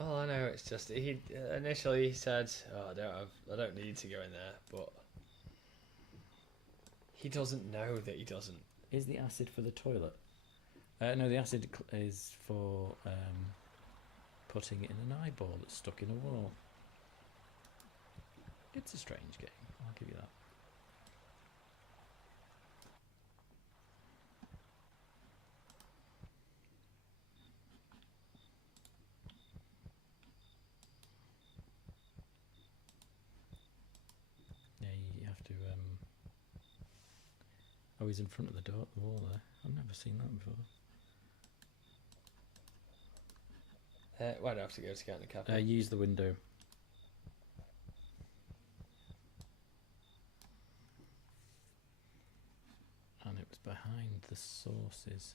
Oh, I know. It's just he initially said, "Oh, I don't need to go in there," but he doesn't know that he doesn't. is the acid for the toilet? No, the acid is for putting it in an eyeball that's stuck in a wall. It's a strange game, I'll give you that. Yeah, you have to. Oh, he's in front of the door, the wall there. I've never seen that before. Why do I have to go to get in the cafe? Use the window. And it was behind the sources.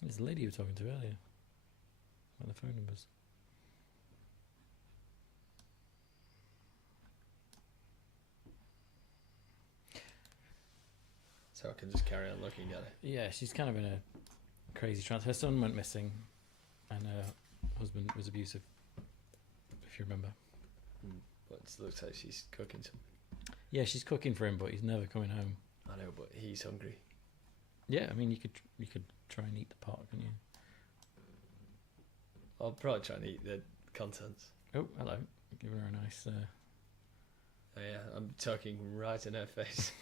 There's the lady you were talking to earlier. What are the phone numbers? So I can just carry on looking at it. Yeah, she's kind of in a crazy trance. Her son went missing, and her husband was abusive, if you remember. But it looks like she's cooking some. Yeah, she's cooking for him, but he's never coming home. I know, but he's hungry. Yeah, I mean, you could try and eat the pot, couldn't you? I'll probably try and eat the contents. Oh, hello. Give her a nice. Oh yeah, I'm talking right in her face.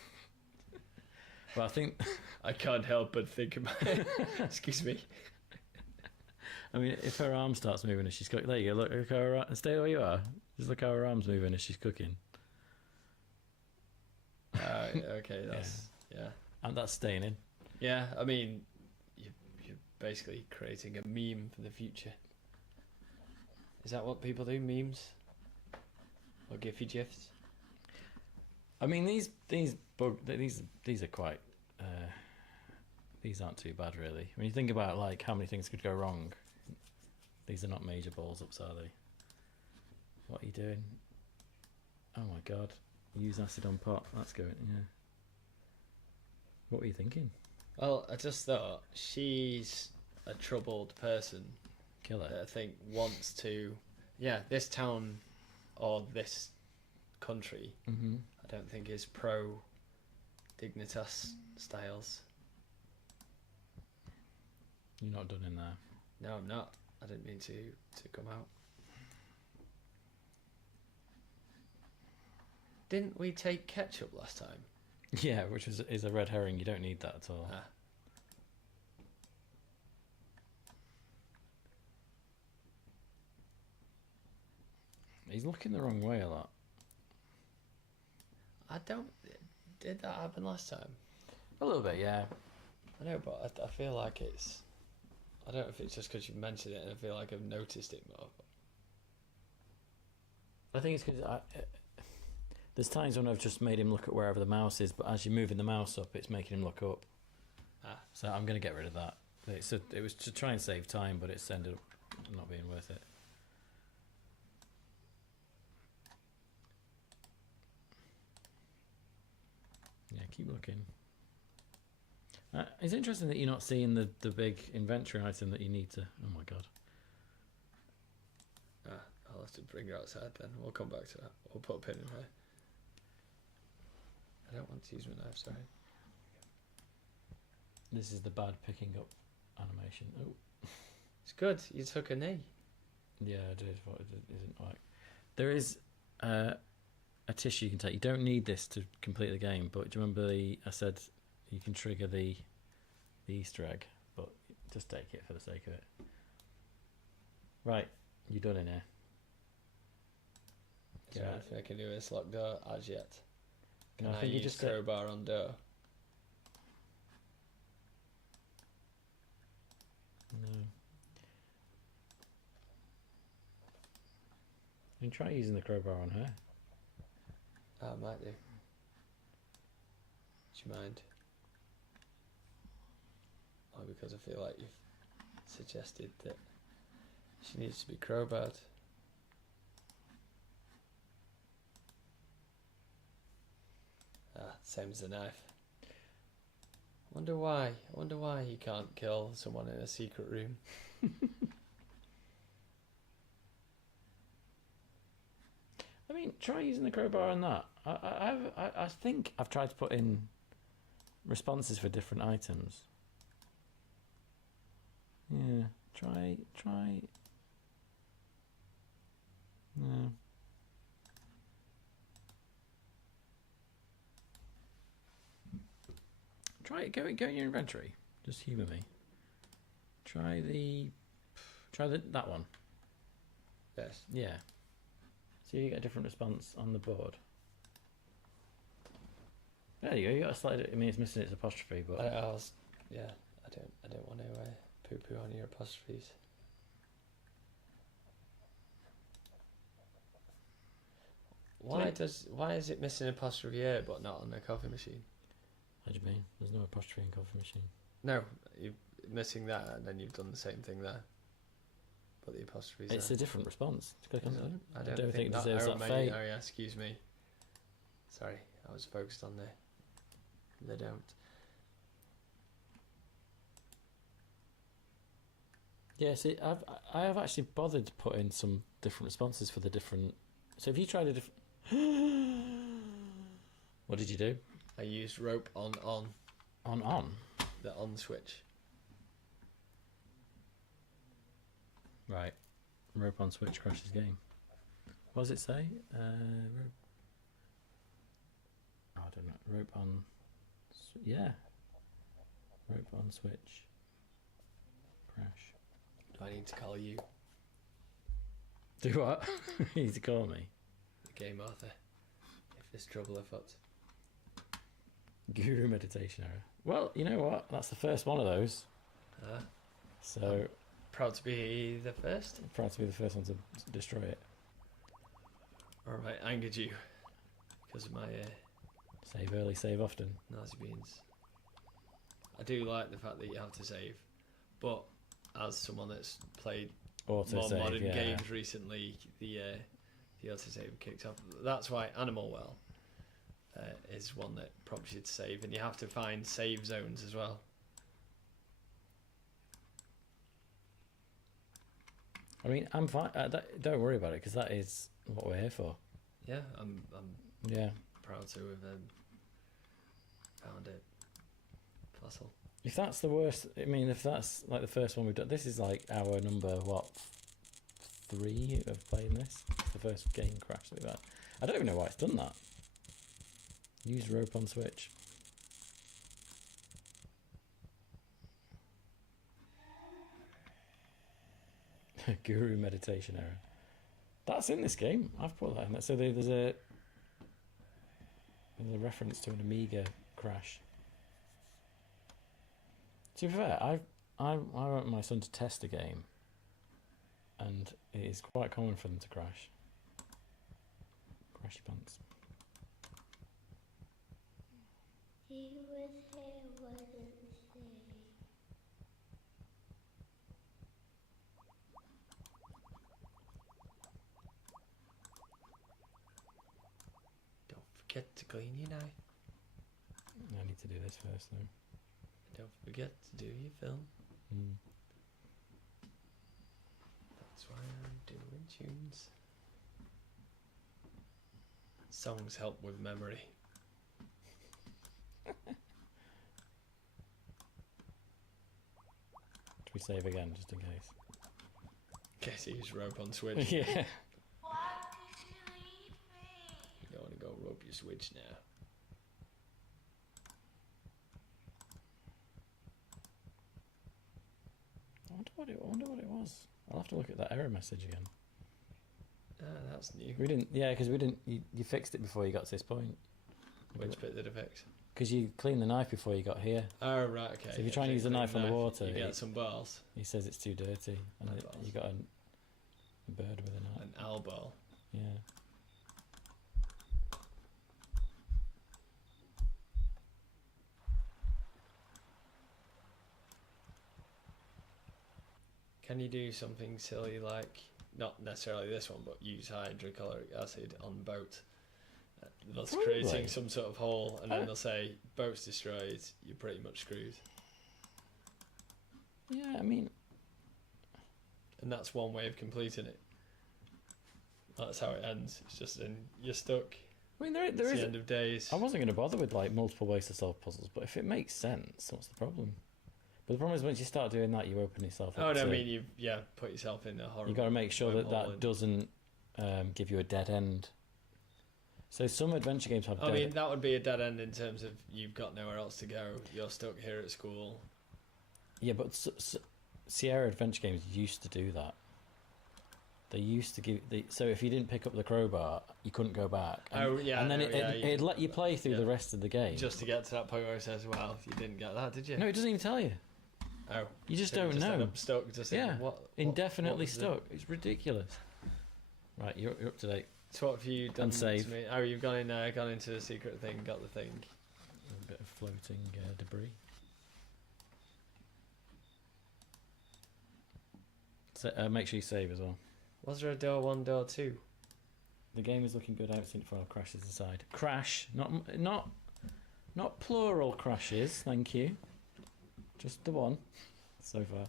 Well, I think. I can't help but think about it. Excuse me. I mean, if her arm starts moving as she's cooking, there you go. Look how her stay where you are. Just look how her arm's moving as she's cooking, Okay, that's yeah. and that's staying in. Yeah, I mean, you're basically creating a meme for the future. Is that what people do? Memes or Giphy gifs? I mean, these are quite. These aren't too bad, really. When you think about like how many things could go wrong, these are not major balls ups, are they? What are you doing? Oh my god! Use acid on pot. That's going. Yeah. What were you thinking? Well, I just thought she's a troubled person Kill that her. I think wants to. Yeah, this town or this country, Mm-hmm. I don't think is pro Dignitas styles. You're not done in there. No, I'm not. I didn't mean to come out. Didn't we take ketchup last time? Yeah, which is a red herring. You don't need that at all. Ah. He's looking the wrong way a lot. I don't. Did that happen last time? A little bit, yeah. I know, but I feel like it's I don't know if it's just because you've mentioned it and I feel like I've noticed it more. I think it's because there's times when I've just made him look at wherever the mouse is, but as you're moving the mouse up, it's making him look up. Ah. So I'm going to get rid of that. It was to try and save time, but it's ended up not being worth it. Yeah, keep looking. It's interesting that you're not seeing the big inventory item that you need to... Oh my god. I'll have to bring her outside then. We'll come back to that. We'll put a pin in her. I don't want to use my knife, sorry. This is the bad picking up animation. Oh. It's good. You took a knee. Yeah, I did, but it isn't like... There is a tissue you can take. You don't need this to complete the game, but do you remember I said you can trigger the Easter egg, but just take it for the sake of it. Right, you're done in here. Is there anything I can do with this locked door as yet? Can No, I I think you use just crowbar on door? No. You can try using the crowbar on her. I might do. Do you mind? Or because I feel like you've suggested that she needs to be crowbarred. Same as the knife. I wonder why he can't kill someone in a secret room. I mean, try using the crowbar on that. I think I've tried to put in responses for different items. Yeah, try. No. Try it. Go in your inventory. Just humour me. Try that one. Yes. Yeah. See if you get a different response on the board. There you go. You got a slight. I mean, it's missing its apostrophe, but I don't want to poo-poo on your apostrophes. Why is it missing apostrophe here but not on the coffee machine? how do you mean? There's no apostrophe in coffee machine. No, you're missing that and then you've done the same thing there. But the apostrophe's It's there. a different response. Click on it. I don't don't think it that deserves that fate. Oh yeah, excuse me. Sorry, I was focused on they don't. Yeah, see, I have actually bothered to put in some different responses for the different. So if you tried a different, what did you do? I used rope on On. the on switch. Right, rope on switch crashes game. What does it say? Rope. Oh, I don't know. Rope on. Yeah. Rope on switch. Crash. Do I need to call you Do what? You need to call me. the game author if there's trouble afoot? Guru meditation error. Well, you know what? That's the first one of those. So Proud to be the first. I'm proud to be the first one to destroy it. Alright, angered you because of my Save early, save often. Nazi beans. I do like the fact that you have to save, but as someone that's played Auto more save, modern yeah. games recently, the autosave kicked off. That's why Animal Well is one that prompts you to save, and you have to find save zones as well. I mean, I'm fine. Don't worry about it because that is what we're here for. Yeah, I'm Yeah. proud to have found it. Fossil. If that's the worst, I mean, if that's like the first one we've done, this is like our number, what, 3 of playing this? It's the first game crash that we've had. I don't even know why it's done that. Use rope on switch. Guru meditation error. That's in this game. I've put that in there. So there's a reference to an Amiga crash. To be fair, I want my son to test a game, and it is quite common for them to crash. Crashy pants. He was here, wasn't he? Don't forget to clean your knife. I need to do this first, though. Don't forget to do your film. Mm. That's why I'm doing tunes. Songs help with memory. Should we save again, just in case? Guess he used rope on Switch. Yeah. Why did you leave me? You don't want to go rope your Switch now. I wonder what it was. I'll have to look at that error message again. Ah, that's new. We didn't, yeah, because we didn't. You fixed it before you got to this point. Which bit did it fix? Because you cleaned the knife before you got here. Oh, right, okay. So if you try and use the knife on the water, you it- get some balls. He says it's too dirty, and No it, balls. you got a bird with a knife. An owl ball. Yeah. Can you do something silly like, not necessarily this one, but use hydrochloric acid on boat? Thus Probably. creating some sort of hole, and then Oh. they'll say, boat's destroyed, you're pretty much screwed. Yeah, I mean, And that's one way of completing it. That's how it ends. It's just you're stuck. there It's the is. end of days. I wasn't going to bother with like multiple ways to solve puzzles, but if it makes sense, what's the problem? But the problem is once you start doing that, you open yourself up. Oh, no, I to, mean, you've put yourself in a horrible... you got to make sure that wormhole that and- doesn't give you a dead end. So some adventure games have. I dead mean, that would be a dead end in terms of you've got nowhere else to go. You're stuck here at school. Yeah, but Sierra adventure games used to do that. They used to give so if you didn't pick up the crowbar, you couldn't go back. And, Oh, yeah, and then no, it, yeah, it'd let you play through yeah. the rest of the game. Just to get to that point where it says, well, you didn't get that, did you? No, it doesn't even tell you. Oh. You just So you don't end know. up stuck just Yeah, thinking, what Indefinitely was it? stuck. It's ridiculous. Right, you're up to date. So what have you done And save. to me? Oh, you've gone into the secret thing, got the thing. A bit of floating debris. So, make sure you save as well. Was there a door 1, door 2? The game is looking good. I haven't seen it for crashes aside. Crash, not plural crashes. Thank you. Just the one so far.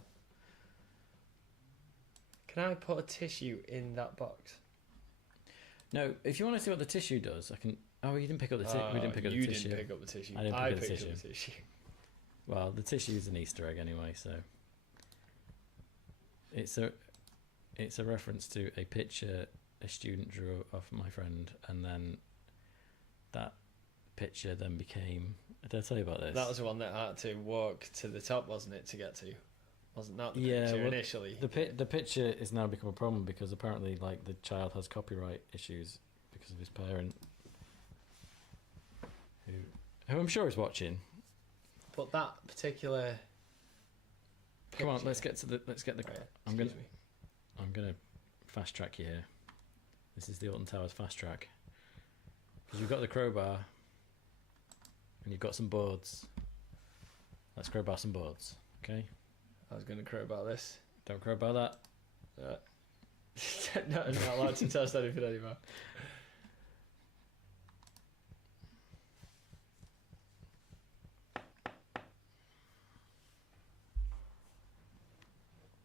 Can I put a tissue in that box? No, if you want to see what the tissue does, I can. Oh, you didn't pick up the tissue. We didn't pick up the You tissue. didn't pick up the tissue. I didn't pick I up the picked tissue. up the tissue. Well, the tissue is an Easter egg anyway, so it's a reference to a picture a student drew of my friend, and then that picture then became. Did I tell you about this? That was the one that I had to walk to the top, wasn't it, to get to? Wasn't that the Yeah, picture well, initially? the picture has now become a problem because apparently, like, the child has copyright issues because of his parent, who I'm sure is watching. But that particular Come on, picture- let's get the. Oh, yeah, I'm gonna- excuse me. I'm gonna fast track you here. This is the Alton Towers fast track because you've got the crowbar and you've got some boards. Let's crowbar some boards, okay? I was going to crow about this. Don't crowbar that. No, I'm not allowed to test anything anymore.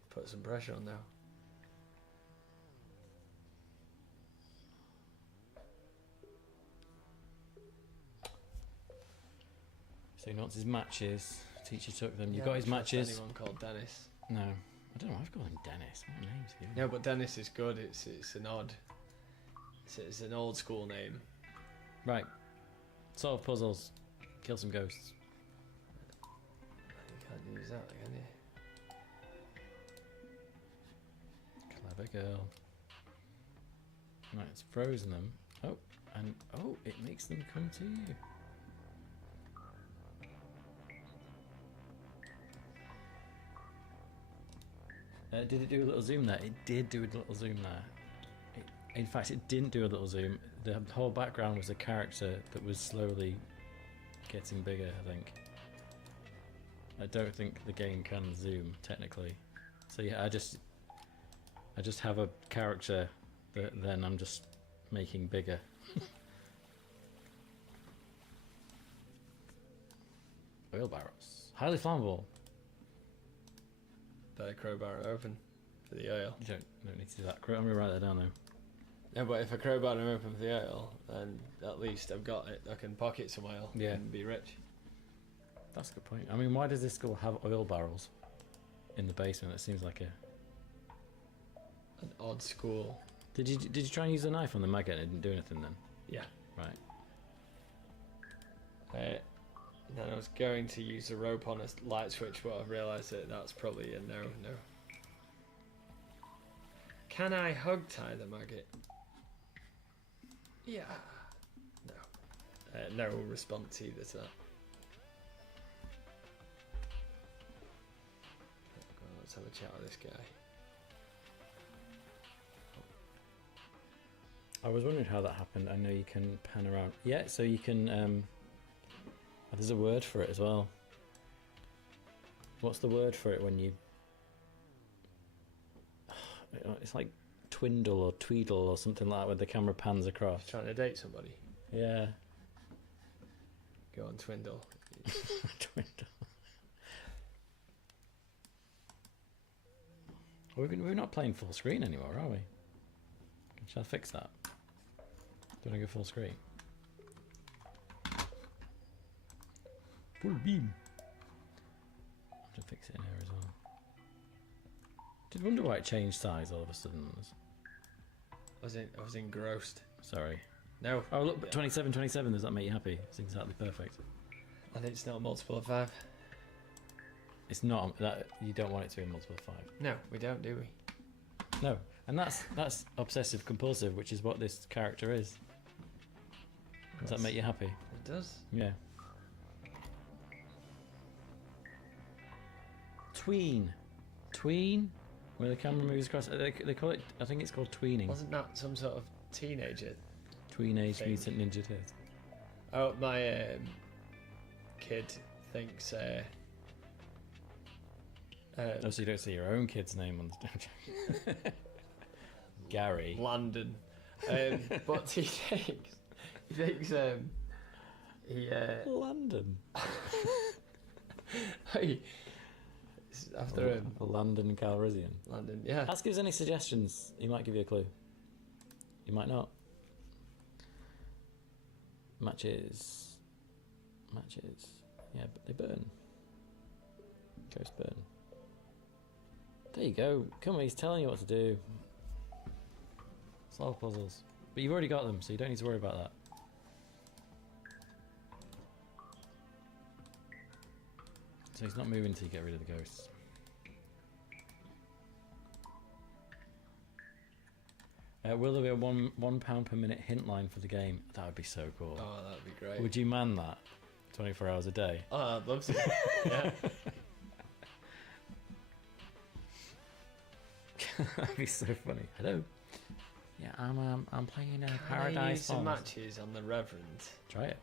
Put some pressure on now. So he wants his matches. Teacher took them. You Yeah, got his I trust matches. Anyone called Dennis? No, I don't know. I've got him Dennis. What name's he? No, but Dennis is good. It's an odd. It's an old school name. Right. Solve puzzles. Kill some ghosts. You can't use that, can you? Clever girl. Right, it's frozen them. Oh, and oh, it makes them come to you. Did it do a little zoom there? It did do a little zoom there. In fact, it didn't do a little zoom. The whole background was a character that was slowly getting bigger, I think. I don't think the game can zoom, technically. So yeah, I just have a character that then I'm just making bigger. Oil barrels. Highly flammable. Better crowbar it open for the oil. You don't need to do that. I'm going to write that down though. Yeah, but if I crowbar them open for the oil, then at least I've got it. I can pocket some oil Yeah. and be rich. That's a good point. I mean, why does this school have oil barrels in the basement? It seems like a... An odd school. Did you try and use a knife on the maggot and it didn't do anything then? Yeah. Right. Then I was going to use a rope on a light switch, but I've realised that that's probably a no. Can I hug tie the maggot? Yeah. No. No response either to that. Let's have a chat with this guy. I was wondering how that happened. I know you can pan around. Yeah, so you can... there's a word for it as well. What's the word for it when you... It's like twindle or tweedle or something like that when the camera pans across. Trying to date somebody. Yeah. Go on, twindle. Twindle. We're not playing full screen anymore, are we? Shall I fix that? Do you want to go full screen? Full beam. I have to fix it in here as well. Did wonder why it changed size all of a sudden. I was engrossed. Sorry. No. Oh look, but 27, 27. Does that make you happy? It's exactly perfect. I think it's not a multiple of 5. It's not that you don't want it to be a multiple of 5. No, we don't, do we? No, and that's obsessive compulsive, which is what this character is. Does that make you happy? It does. Yeah. Tween. Tween? Where the camera moves across. They call it, I think it's called tweening. Wasn't that some sort of teenager? Tweenage thing? Mutant Ninja Turtles. Oh, my kid thinks. Oh, so you don't see your own kid's name on the Gary. London. But he thinks. London. Hey, it's after him. London Calrissian. London, yeah. Ask if there's any suggestions. He might give you a clue. He might not. Matches. Yeah, but they burn. Ghosts burn. There you go. Come on, he's telling you what to do. Solve puzzles. But you've already got them, so you don't need to worry about that. So he's not moving until you get rid of the ghosts. Will there be a £1 per minute hint line for the game? That would be so cool. Oh, that'd be great. Would you man that 24 hours a day? Oh, I'd love to. Yeah. That'd be so funny. Hello. Yeah, I'm playing Can I use Paradise some Falls. matches on the Reverend? Try it.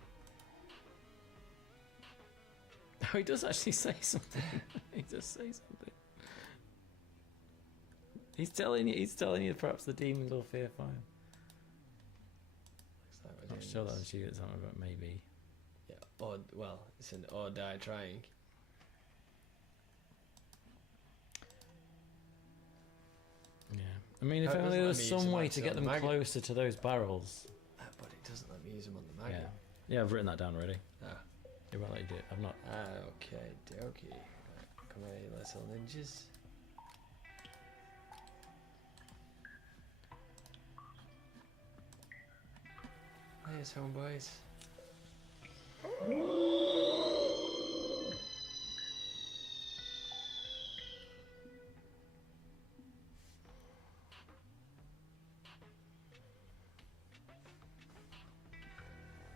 Oh, he does actually say something. He does say something. He's telling you perhaps the demons will fear fire. Looks like we're Not doing sure that this. she gets something, but maybe. Yeah, or, well, it's an or die trying. Yeah. I mean, if Oh, it only doesn't there let was me use some the way matches to on get the them maggot. closer to those barrels. But it doesn't let me use them on the Yeah. maggot. Yeah, I've written that down already. Ah. It won't let you do it. I've not. Okay, dokie. Come here, you little ninjas. Here's homeboys.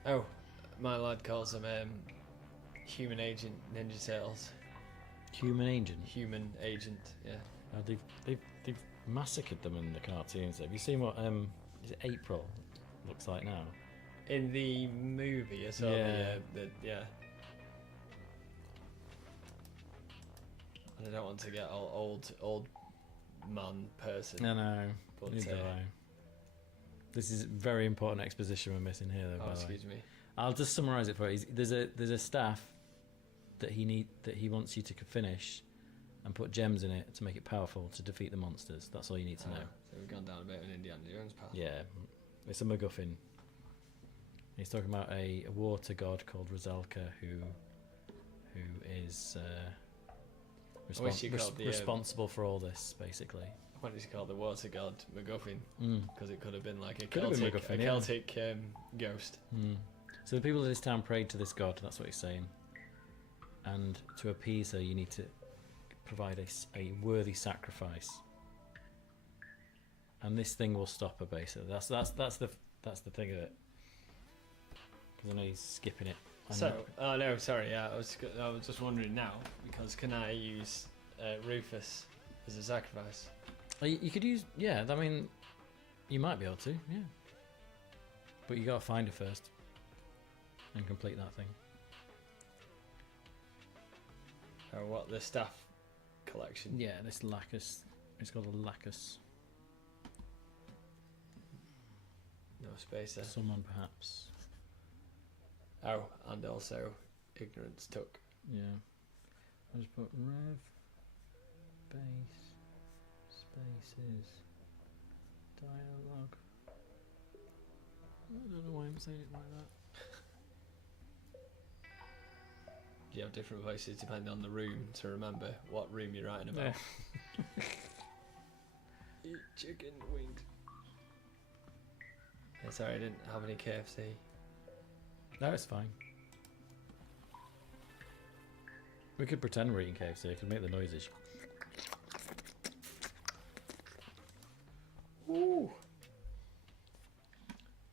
Oh, my lad calls them Human Agent Ninja Turtles. Human agent. Human Agent, yeah. They've massacred them in the cartoons. Have you seen what is it April looks like now? In the movie, I saw Yeah. yeah. And I don't want to get all old man person. No, But, neither do I. This is very important exposition we're missing here, though. Oh, by the way. excuse me. I'll just summarise it for you. There's a staff that he wants you to finish and put gems in it to make it powerful to defeat the monsters. That's all you need to know. So we've gone down a bit of an Indiana Jones path. Yeah, it's a MacGuffin. He's talking about a water god called Rosalka who is wish you called the, responsible for all this, basically. What is it called? The water god MacGuffin? Mm. Because it could have been like a Could have been Celtic, MacGuffin, yeah. Celtic ghost. Mm. So the people of this town prayed to this god. That's what he's saying. And to appease her, you need to provide a worthy sacrifice. And this thing will stop her. Basically, that's the thing of it. Because I know he's skipping it. Oh no, sorry. Yeah, I was just wondering now because can I use Rufus as a sacrifice? You could use, yeah. I mean, you might be able to, yeah. But you gotta find her first and complete that thing. Or what, the staff collection? Yeah, this Lacus. It's called a Lacus. No space there. Someone perhaps. Oh, and also ignorance took. Yeah. I'll just put rev base spaces dialogue. I don't know why I'm saying it like that. You have different voices depending on the room to remember what room you're writing about. Yeah. Eat chicken wings. Yeah, sorry, I didn't have any KFC. No, it's fine. We could pretend we're eating KFC. I could make the noises. Ooh.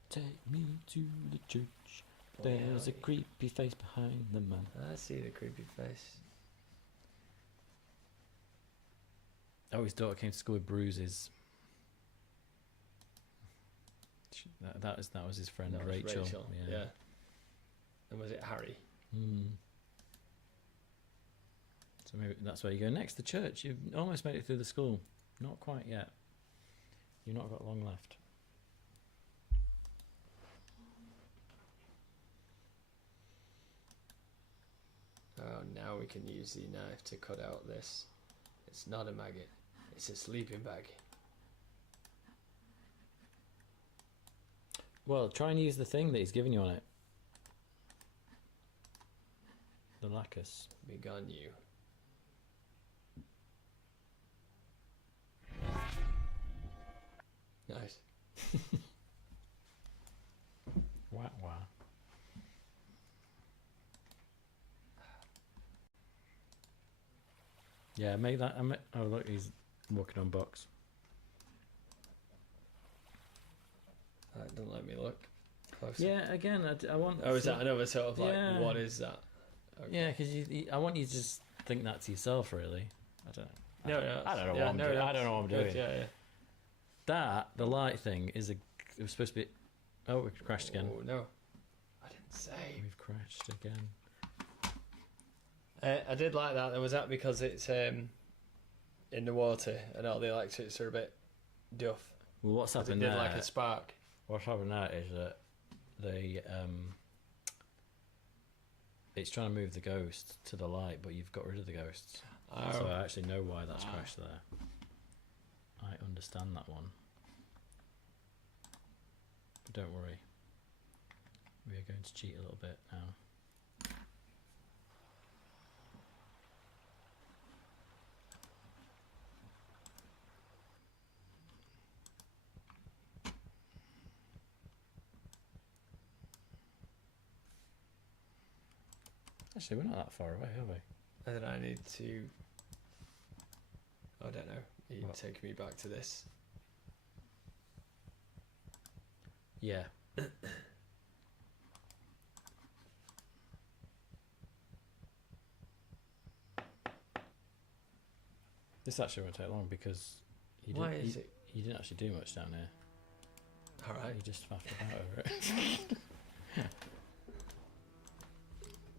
Take me to the church. Oh, There's yeah. a creepy face behind the man. I see the creepy face. Oh, his daughter came to school with bruises. That was his friend That was Rachel. Yeah. And was it Harry? Hmm. So maybe that's where you go next. The church. You've almost made it through the school. Not quite yet. You've not got long left. Oh, now we can use the knife to cut out this. It's not a maggot. It's a sleeping bag. Well, try and use the thing that he's giving you on it. The lacus. Be gone, you. Nice. Wah wah. Yeah, make that. Oh, look, he's walking on box. Don't let me look closer. Yeah, again, I want. Oh, is that another sort of like, Yeah. what is that? Okay. Yeah, because I want you to just think that to yourself, really. I don't know. No, I don't know yeah, what I'm no, doing. I that's don't know what I'm good, doing. Yeah. The light thing is it was supposed to be. Oh, we've crashed again. Oh, no. I didn't say. We've crashed again. I did like that. Was that because it's in the water and all the electrics are a bit duff? Well, what's 'Cause it happened did there? like a spark. What's happened now is that it's trying to move the ghost to the light, but you've got rid of the ghosts. Oh. So I actually know why that's Ah. crashed there. I understand that one. But don't worry. We are going to cheat a little bit now. Actually, we're not that far away, are we? And then I need to. I don't know. You What? take me back to this. Yeah. This actually won't take long because you Why didn't, is you, it? you didn't actually do much down here. All right. You just faffed about over it.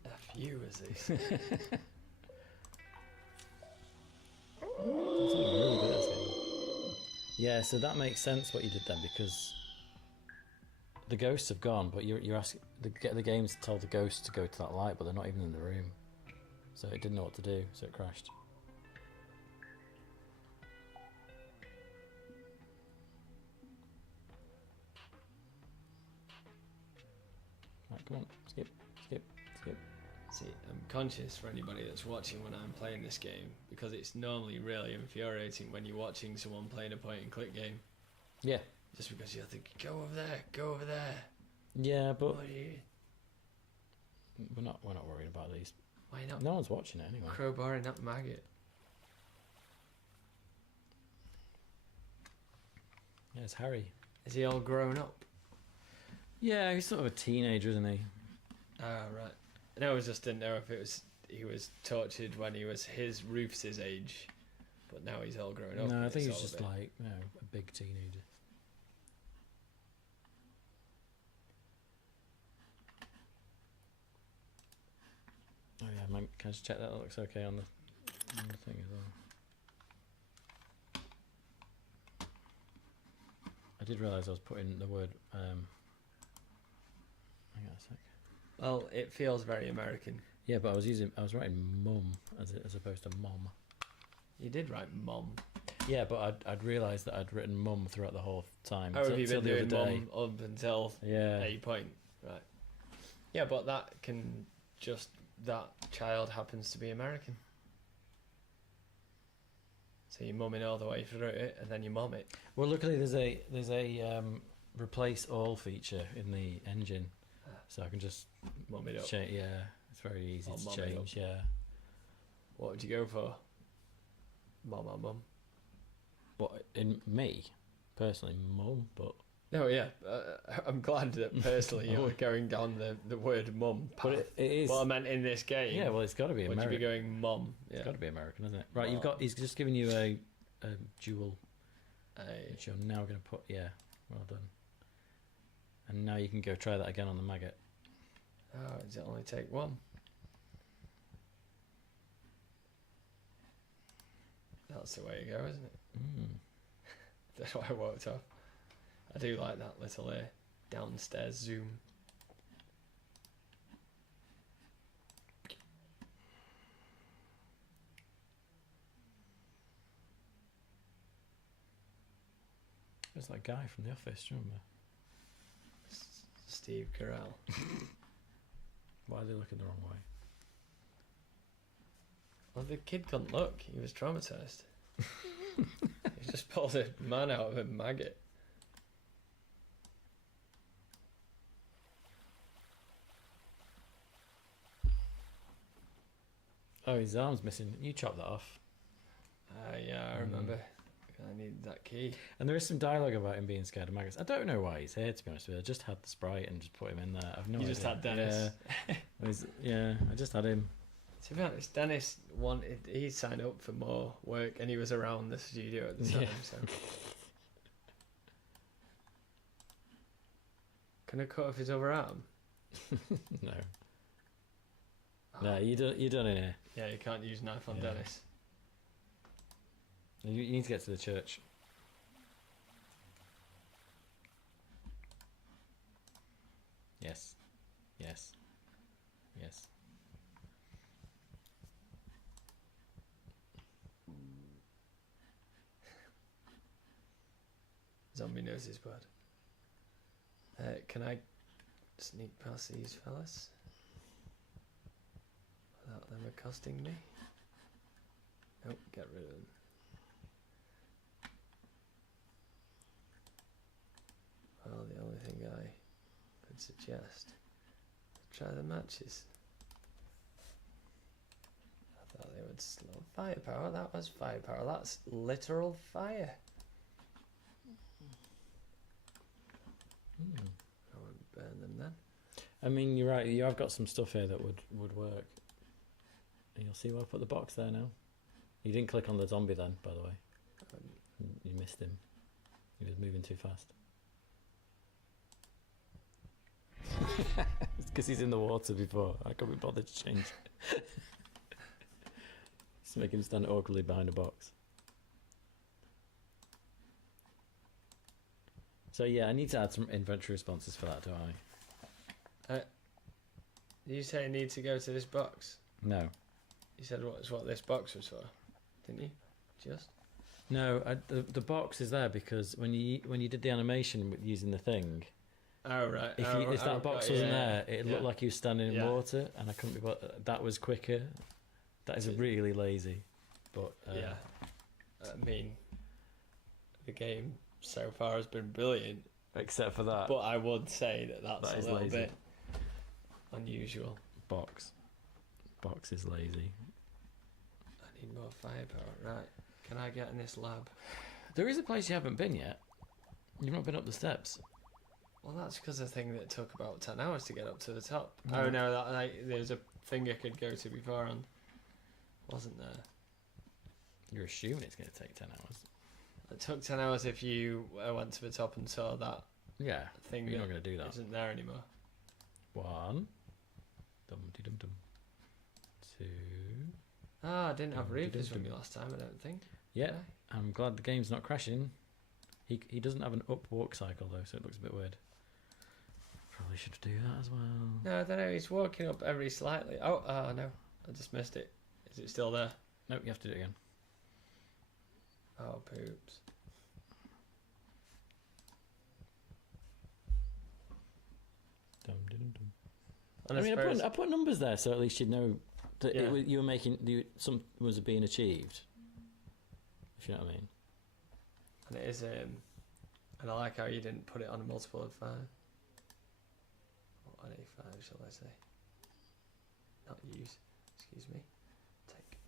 F you, is he? That's something really good at this game. Yeah, so that makes sense what you did then, because the ghosts have gone, but you're asking the game's told the ghosts to go to that light, but they're not even in the room, so it didn't know what to do, so it crashed. Right, come on, skip. See, I'm conscious for anybody that's watching when I'm playing this game, because it's normally really infuriating when you're watching someone playing a point and click game. Yeah, Just because you're thinking, go over there. yeah, but What are you? we're not worried about these. Why not No one's watching it anyway. crowbarring that maggot? Yeah, it's Harry. Is he all grown up? Yeah, he's sort of a teenager, isn't he? Ah, right. No, I just didn't know if it was he was tortured when he was Rufus's age, but now he's all grown up. No, and I think it's he's all just a bit- like, you know, a big teenager. Oh yeah, man, can I just check that looks okay on the thing as well? I did realise I was putting the word, hang on a sec. Well, it feels very American. Yeah, but I was writing mum as opposed to mom. You did write mom. Yeah, but I'd realised that I'd written mum throughout the whole time. How have you till been the doing other day. mom up until Yeah. a point? Right. Yeah, but that child happens to be American. So you're mumming all the way through it, and then you mom it. Well, luckily there's a replace all feature in the engine, so I can just Mum it up. change. Yeah, it's very easy Or to mum it up. change. Yeah, What would you go for? Mom or mum? but in me personally, mum. But No, yeah. I'm glad that personally you're going down the word mum path. but it is. What I meant in this game. Yeah, well, it's got to be would you be American. going mum? Yeah. It's got to be American, isn't it? Right, Well- He's just given you a dual, Aye. which you're now going to put. Yeah, well done. And now you can go try that again on the maggot. Oh, does it only take one? That's the way to go, isn't it? Mm. That's why I walked off. I do like that little downstairs zoom. It's that guy from The Office. Do you remember? Steve Carell. Why are they looking the wrong way? Well, the kid couldn't look. He was traumatized. He just pulled a man out of a maggot. Oh, his arm's missing. You chopped that off. Yeah, I remember. I needed that key. And there is some dialogue about him being scared of maggots. I don't know why he's here, to be honest with you. I just had the sprite and just put him in there. I've no You idea. just had Dennis. Yeah, I just had him. To be honest, Dennis he signed up for more work and he was around the studio at the time, Yeah. so. Can I cut off his other arm? No. Oh, No, you done in here. yeah, you can't use knife on Yeah. Dennis. You need to get to the church. Yes. Yes. Yes. Zombie knows his word. Can I sneak past these fellas without them accosting me? Nope, get rid of them. Well, the only thing I could suggest, try the matches. I thought they would slow firepower. That was firepower. That's literal fire. Hmm. I won't burn them then. I mean, you're right. You have got some stuff here that would work. And you'll see why I put the box there now. You didn't click on the zombie then, by the way. Um, You missed him. He was moving too fast. It's because he's in the water before. I can't be bothered to change. Just make him stand awkwardly behind a box. So yeah, I need to add some inventory responses for that, don't I? Did you say I need to go to this box? No. You said what this box was for, didn't you? Just? No, the box is there because when you did the animation with using the thing, Oh, right. if that box wasn't there, it looked like you were standing in Yeah. water, and I couldn't be. That was quicker. That is really lazy, but Yeah. I mean, the game so far has been brilliant, except for that but I would say that's That a is little lazy. bit unusual. box is lazy. I need more firepower. Right. Can I get in this lab? There is a place you haven't been yet. You've not been up the steps. Well, that's because the thing that took about 10 hours to get up to the top. No. Oh, no, there's a thing I could go to before and wasn't there. You're assuming it's going to take 10 hours. It took 10 hours if you went to the top and saw that Yeah, thing you're that not going to do that. isn't there anymore. 1, dum dum dum. 2. Ah, I didn't have Dum, reapers dum, from you last time, I don't think. Yeah, Did I'm glad the game's not crashing. He doesn't have an up walk cycle though, so it looks a bit weird. Probably should do that as well. No, I don't know. He's walking up every slightly. Oh, no. I just missed it. Is it still there? Nope, you have to do it again. Oh, poops. Dum dum dum. And I mean, suppose- I put numbers there so at least you'd know that Yeah. you were making some was being achieved. If you know what I mean. And it is, and I like how you didn't put it on a multiple of 5. Or on A5, shall I say. Not use, excuse me. Take.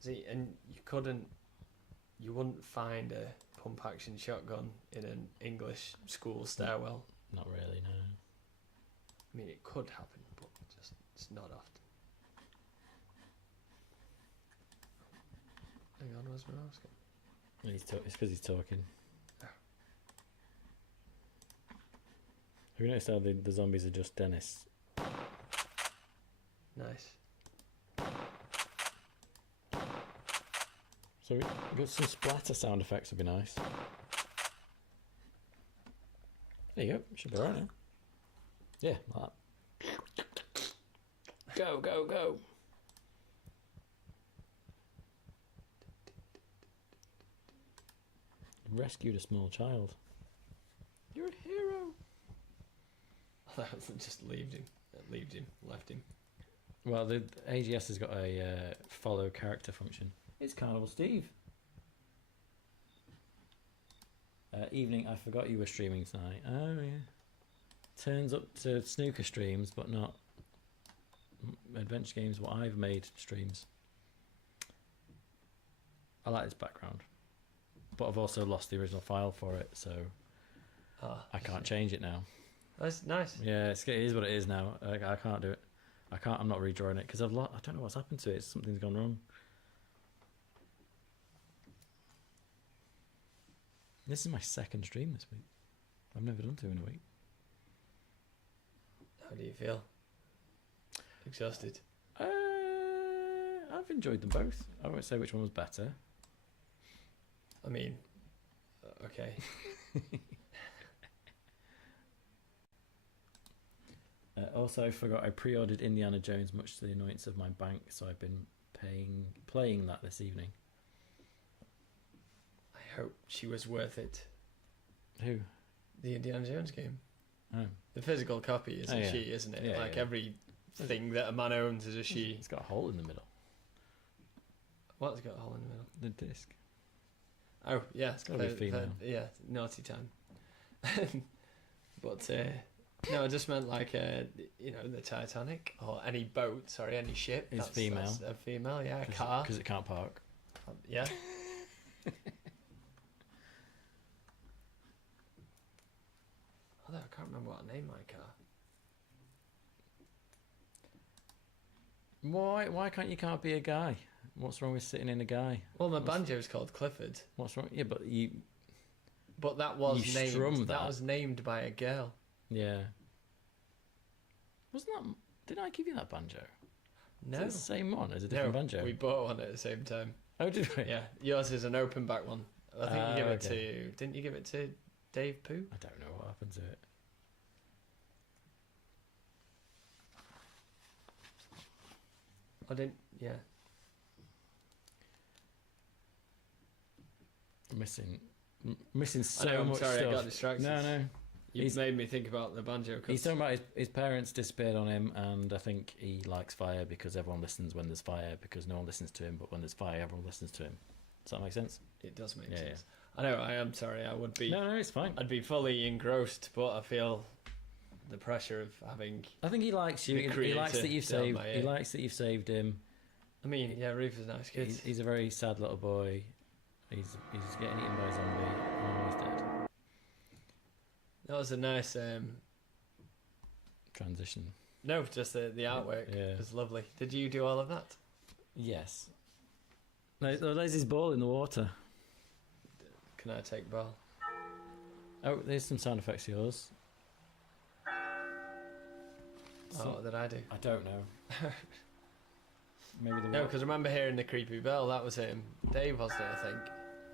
See, and you wouldn't find a pump action shotgun in an English school stairwell. Not really, no. I mean, it could happen, but just it's not often. Hang on, where's my mouse gone? It's because he's talking. Oh. Have you noticed how the zombies are just Dennis? Nice. So we got some splatter sound effects would be nice. There you go. Should be alright now. Yeah, like that. Go, go, go. Rescued a small child. You're a hero. Just left him. Well, the AGS has got a follow character function. It's Carnival Steve. Evening, I forgot you were streaming tonight. Oh, yeah. Turns up to snooker streams, but not adventure games, what I've made streams. I like this background. But I've also lost the original file for it, so I can't change it now. That's nice. Yeah, it is what it is now. I can't do it. I'm not redrawing it because I don't know what's happened to it. Something's gone wrong. This is my second stream this week. I've never done 2 in a week. How do you feel? Exhausted. I've enjoyed them both. I won't say which one was better. I mean, okay. Also, I forgot I pre-ordered Indiana Jones, much to the annoyance of my bank, so I've been playing that this evening. I hope she was worth it. Who? The Indiana Jones game. Oh, The physical copy is Oh, a yeah. she, isn't it? Yeah, like yeah. every thing that a man owns is a she. it's got a hole in the middle. What's got a hole in the middle? The disc. Oh, yeah. It's gotta be female. Yeah, naughty time. But, no, I just meant like, the Titanic or any boat, any ship. It's female. That's a female, yeah. A car. Because it can't park. Yeah. Although I can't remember what I named my car. Why can't you can't be a guy? What's wrong with sitting in a guy? Well, my banjo's called Clifford, What's wrong? Yeah, but you. but that was You named. strummed That that. was named by a girl. Yeah. Wasn't that? Did I give you that banjo? No, Is it the same one? Is it a no, different banjo? we bought one at the same time. Oh, did we? Yeah, yours is an open back one. I think you give it okay. to. Didn't you give it to Dave Pooh? I don't know what happened to it. I didn't. Yeah. Missing so I know, I'm much sorry, stuff. I got distracted. No. You've He's- made me think about the banjo. He's talking about his parents disappeared on him, and I think he likes fire because everyone listens when there's fire, because no one listens to him, but when there's fire, everyone listens to him. Does that make sense? It does make Yeah, sense. I know. I am sorry. I would be. No, it's fine. I'd be fully engrossed, but I feel the pressure of having. I think he likes you. The He likes that creator you've down saved. my He ear. likes that you've saved him. I mean, yeah, Rufus is a nice kid. He's a very sad little boy. He's getting eaten by a zombie. Oh, he's dead. That was a nice. Transition. No, just the artwork Yeah. was lovely. Did you do all of that? Yes. There's his ball in the water. Can I take ball? Oh, there's some sound effects of yours. Oh, what did I do? I don't know. Maybe the No, because I remember hearing the creepy bell. That was him. Dave was there, I think.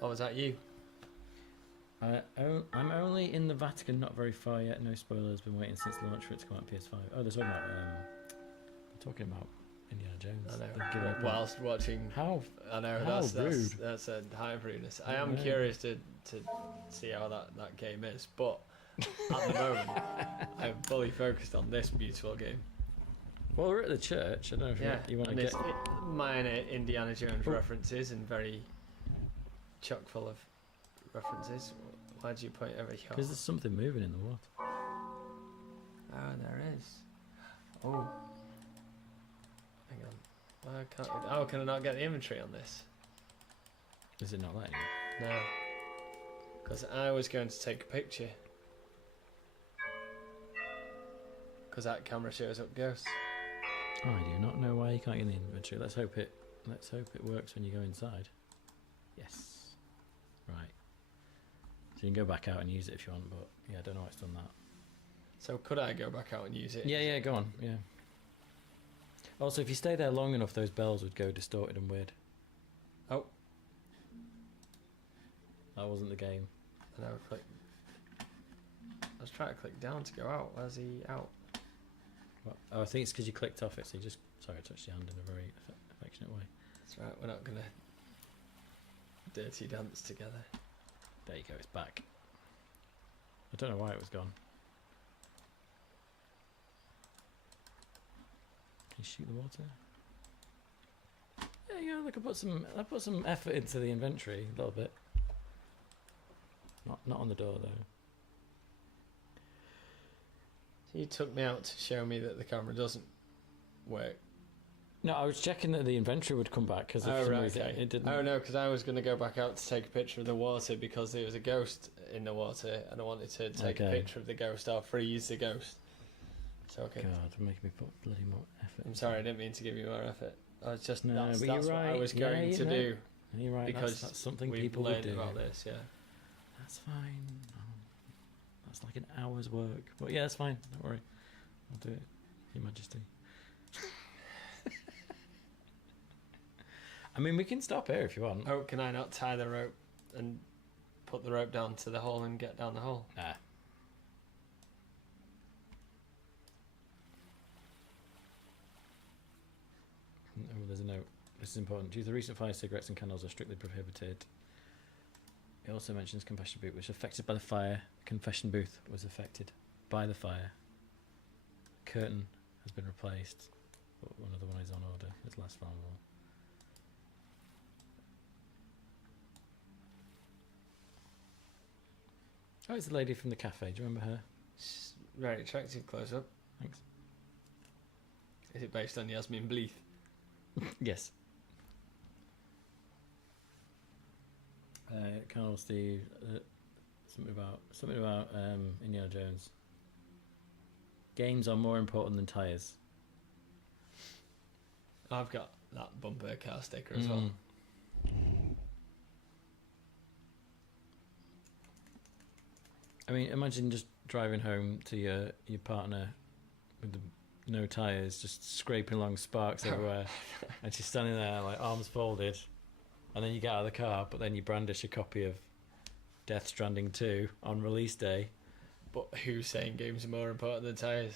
Or was that you? I'm only in the Vatican, not very far yet. No spoilers. Been waiting since launch for it to come out on PS5. Oh, they're talking about Indiana Jones. I They're know. giving up on- Whilst watching. How? I know. How That's rude. that's a high of rudeness. I am Yeah. curious to see how that game is, but at the moment, I'm fully focused on this beautiful game. Well, we're at the church. I don't know if Yeah, you want to and get. it's minor Indiana Jones Oh. references and very chock full of references. Why do you point over here? Because there's something moving in the water. Oh, there is. Oh. Hang on. Why can't can I not get the inventory on this? Is it not letting you? No. Because I was going to take a picture. Because that camera shows up ghosts. I do not know why you can't get in the inventory. Let's hope it works when you go inside. Yes. Right. So you can go back out and use it if you want, but yeah, I don't know why it's done that. So could I go back out and use it? Yeah, go on. Yeah. Also, if you stay there long enough, those bells would go distorted and weird. Oh. That wasn't the game. And I would click. I was trying to click down to go out. Where's he out? What? Oh, I think it's because you clicked off it, so you just... Sorry, I touched your hand in a very affectionate way. That's right, we're not gonna dirty dance together. There you go, it's back. I don't know why it was gone. Can you shoot the water? Yeah, you know, I put some effort into the inventory a little bit. Not on the door though. So you took me out to show me that the camera doesn't work. No, I was checking that the inventory would come back because for some reason it didn't. Oh no, because I was going to go back out to take a picture of the water because there was a ghost in the water and I wanted to take a Okay. picture of the ghost or freeze the ghost. So okay. God, making me put bloody more effort. I'm sorry, I didn't mean to give you more effort. I was just No, that's but what you're I right. was Yeah, going you to know. do You're right. because That's something we've people would learned do. about this. Yeah. That's fine. That's like an hour's work. But yeah, that's fine. Don't worry. I'll do it, Your Majesty. I mean, we can stop here if you want. Oh, can I not tie the rope and put the rope down to the hole and get down the hole? Nah. Oh, there's a note. This is important. Due to the recent fire, cigarettes and candles are strictly prohibited. It also mentions confession booth, which was affected by the fire. Confession booth was affected by the fire. Curtain has been replaced, but another one is on order. It's less flammable. Oh, it's the lady from the cafe. Do you remember her? She's very attractive close up. Thanks. Is it based on Yasmin Bleeth? Yes. Colonel Steve, something about Indiana Jones. Games are more important than tires. I've got that bumper car sticker as well. I mean, imagine just driving home to your partner with the no tyres, just scraping along, sparks everywhere, and she's standing there like arms folded, and then you get out of the car, but then you brandish a copy of Death Stranding 2 on release day. But who's saying games are more important than tyres?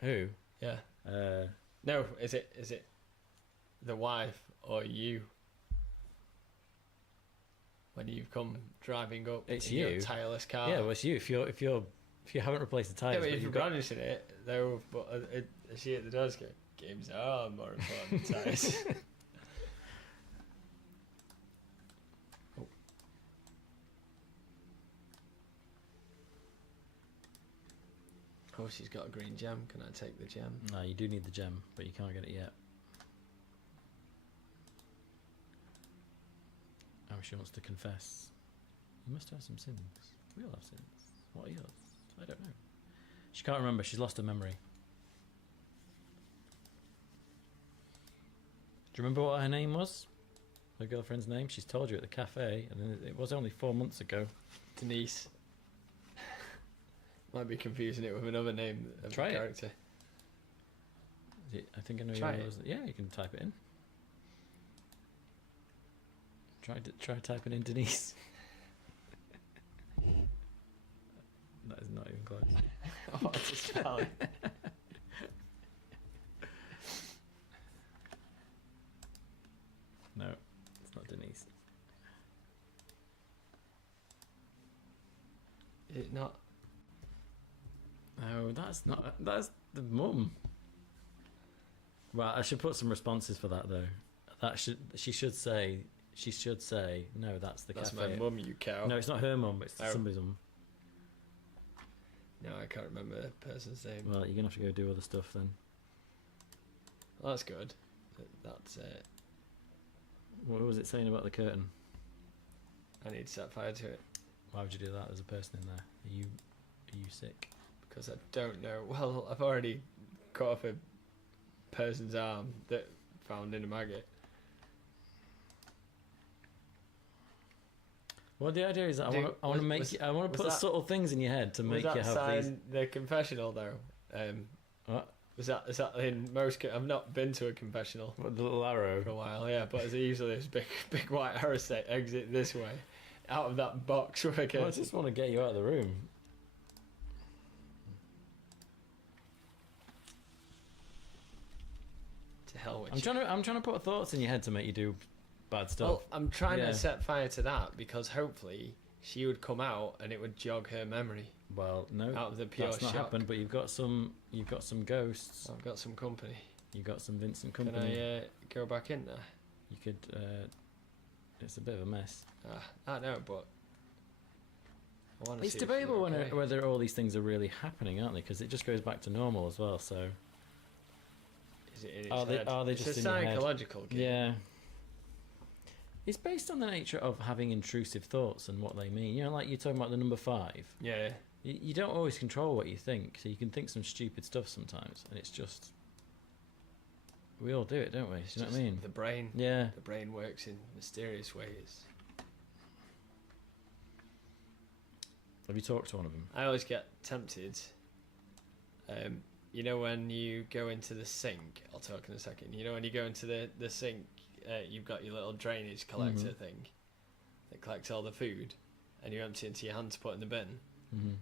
Who? Yeah. Uh, No, is it the wife or you? When you've come driving up It's in your you. tireless car. yeah, well, it's you. If you haven't replaced the Yeah, tyres, but but if you're you've got, brandishing it, though, but she at the doors go, games are more important than tyres. Oh, she's got a green gem. Can I take the gem? no, you do need the gem, but you can't get it yet. Oh, she wants to confess. You must have some sins. We all have sins. What are yours? I don't know. She can't remember. She's lost her memory. Do you remember what her name was? Her girlfriend's name? She's told you at the cafe, and then it was only 4 months ago. Denise. Might be confusing it with another name of Try the it. character. I think I know Try yours. Yeah, you can type it in. Try typing in Denise. That is not even close. Oh, it's a spelling. No, it's not Denise. Is it not? No, that's not. That's the mum. Well, I should put some responses for that though. She should say no. That's the That's cafe. my mum, you cow. No, it's not her mum. It's Oh. somebody's mum. No, I can't remember the person's name. Well, you're gonna have to go do other stuff then. Well, that's good. That's What was it saying about the curtain? I need to set fire to it Why would you do that? There's a person in there. Are you sick? because I don't know. Well, I've already cut off a person's arm that found in a maggot. Well, the idea is that Dude, I want to make was- you, I want to was put that- subtle things in your head to Was make that you have sign these. the confessional though? What? Is that in most? I've not been to a confessional What, the little arrow? for a while. Yeah, but is it usually this big white arrow say exit this way, out of that box with a Well, I curtain? just want to get you out of the room. To hell with I'm you. trying to put thoughts in your head to make you do bad stuff. Well, I'm trying Yeah. to set fire to that because hopefully she would come out and it would jog her memory Well, no, out of the pure that's not shock. happened. But you've got some ghosts. I've got some company. You've got some Vincent Can company. I go back in there? You could. It's a bit of a mess. I know, but I want to It's see debatable if she's okay. whether all these things are really happening, aren't they? Because it just goes back to normal as well. So Is it in Are his they- head? are they It's just a in your head? psychological game. yeah, it's based on the nature of having intrusive thoughts and what they mean. You know, like you're talking about the number 5. Yeah. You don't always control what you think, so you can think some stupid stuff sometimes, and it's just we all do it, don't we? Do It's you know what I just mean? The brain. Yeah. The brain works in mysterious ways. Have you talked to one of them? I always get tempted. You know when you go into the sink, I'll talk in a second. You know when you go into the sink, you've got your little drainage collector Mhm. thing that collects all the food, and you empty it into your hand to put in the bin. Mm-hmm.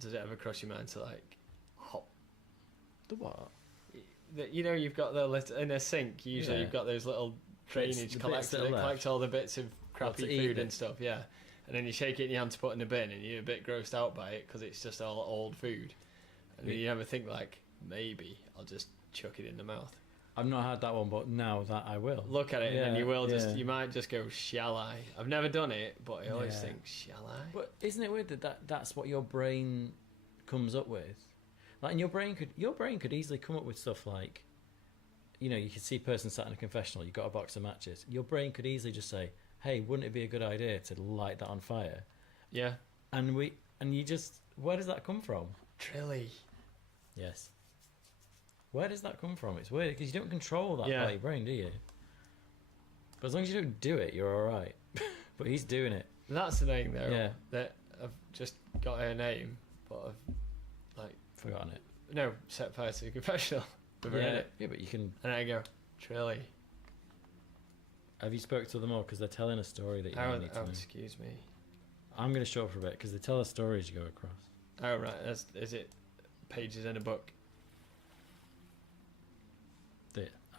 Does it ever cross your mind to like hop? The what? You know you've got in a sink. Usually Yeah. you've got those little drainage the bits collectors that that are left. collect all the bits of crappy to eat food it. and stuff. Yeah, and then you shake it in your hand to put in the bin, and you're a bit grossed out by it because it's just all old food. And then Yeah. you never think like maybe I'll just chuck it in the mouth. I've not had that one, but now that I will. Look at it, and then Yeah, you will yeah. you might just go, shall I? I've never done it, but I always Yeah. think, shall I? But isn't it weird that's what your brain comes up with? Like, and your brain could easily come up with stuff like, you know, you could see a person sat in a confessional. You got a box of matches. Your brain could easily just say, "Hey, wouldn't it be a good idea to light that on fire?" Yeah, And you just, where does that come from? Trilly. Yes. Where does that come from? It's weird because you don't control that Yeah. part of your brain, do you? But as long as you don't do it, you're all right. But he's doing it. That's the thing, though. Yeah. That I've just got her name, but I've Forgotten it. no set fire to the confessional. With her in Yeah, it. yeah, but you can. And I go, Trilly. Have you spoke to them all? Because they're telling a story that you need to know. Excuse me. I'm going to show up for a bit because they tell a story as you go across. Oh right, is it pages in a book?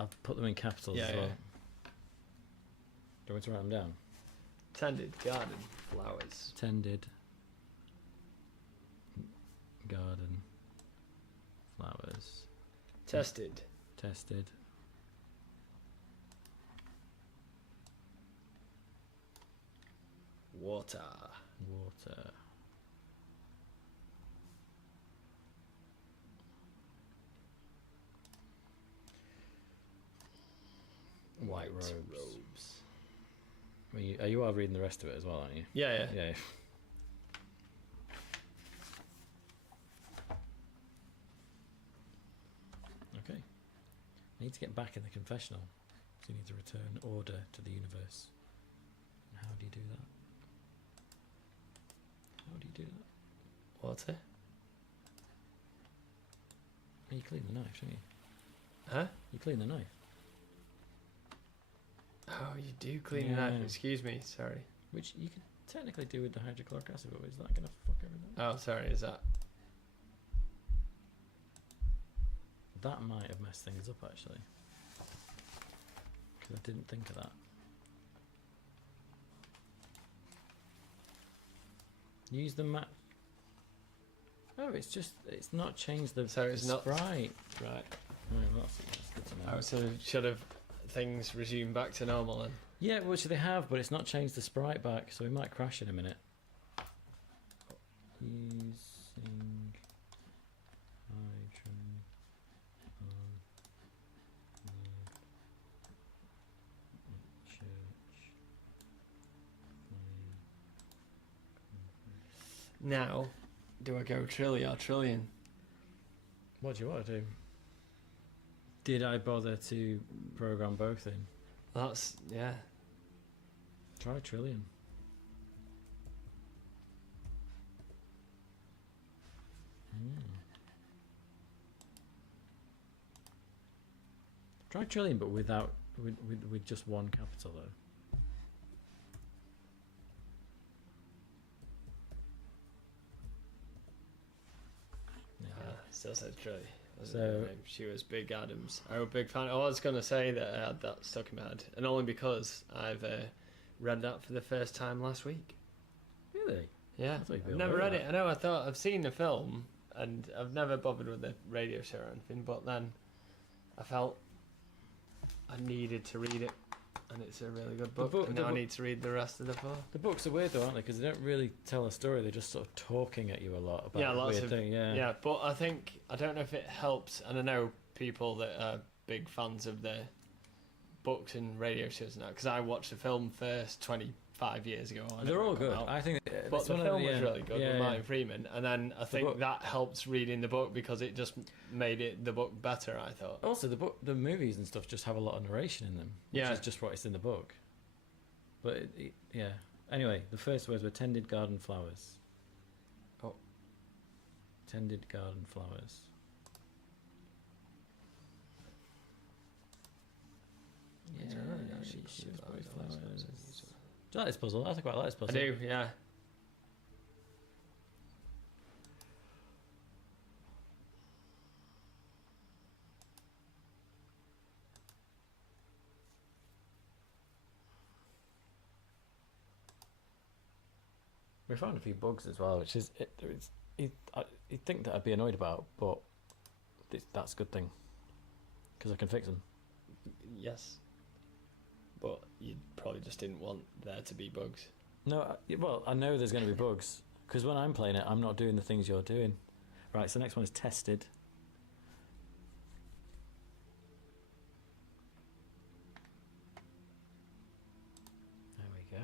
I've put them in capitals Yeah, as well. yeah. Do you want me to write them down? Tended garden flowers. Tended garden flowers. Tested. Tested Water. water. White robes. You are reading the rest of it as well, aren't you? Yeah, yeah. Yeah. Okay. I need to get back in the confessional. So you need to return order to the universe. And how do you do that? How do you do that? Water. Oh, you clean the knife, don't you? Huh? You clean the knife. Oh, you do clean the knife. Yeah. Excuse me. Sorry. Which you could technically do with the hydrochloric acid, but is that going to fuck everything? Oh, sorry. Is that? That might have messed things up, actually. Because I didn't think of that. Use the map. Oh, it's not changed the So it's not- sprite. Right. Oh, that's good to know. Oh, so should have things resumed back to normal then? Yeah, which they have, but it's not changed the sprite back, so we might crash in a minute. Using hydro on the church. Now, do I go trilly or trillion? What do you want to do? Did I bother to program both in? That's yeah. Try trillion. Try trillion, but without with just one capital though. Yeah. Still said trilly. So- She was Big Adams. I'm a big fan. I was going to say that I had that stuck in my head, and only because I've read that for the first time last week. Really? Yeah, I thought you'd be I've all never over read that. it. I know. I thought I've seen the film, and I've never bothered with the radio show or anything. But then I felt I needed to read it, and it's a really good book. And the now I book- need to read the rest of the book. The books are weird though, aren't they? Because they don't really tell a story. They're just sort of talking at you a lot about Yeah, lots weird of thing. Yeah. Yeah, but I think I don't know if it helps, and I know people that are big fans of the books and radio shows now because I watched the film first 25 years ago. I They're never all come good. out. I think. But it's the one of film was really good yeah, with yeah. Martin Freeman, and then I think book- that helps reading the book because it just made the book better. I thought. Also, the movies and stuff just have a lot of narration in them, which Yeah. is just what it's in the book. But yeah. Anyway, the first words were tended garden flowers. Oh. Tended garden flowers. Yeah, It's alright, actually, she put was flowers both on, flowers. flowers on, Do you like this puzzle? I quite like this I puzzle. do, yeah. We found a few bugs as well, which is you'd think that I'd be annoyed about, but that's a good thing because I can fix them. Yes. But you probably just didn't want there to be bugs. No, well, I know there's going to be bugs because when I'm playing it, I'm not doing the things you're doing. Right, so the next one is tested. There we go.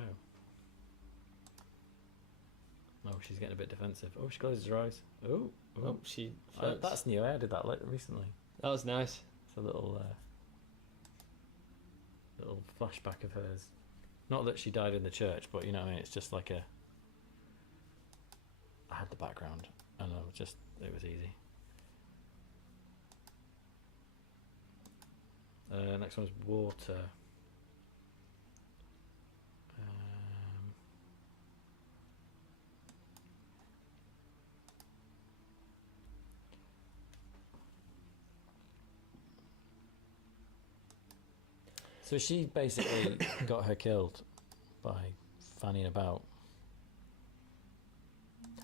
Oh, she's getting a bit defensive. Oh, she closes her eyes. Oh, Oh, she. that's new. I did that recently. That was nice. It's a little little flashback of hers. Not that she died in the church, but you know what I mean. It's just like a. I had the background, and it was easy. Next one is water. So she basically got her killed by fanning about.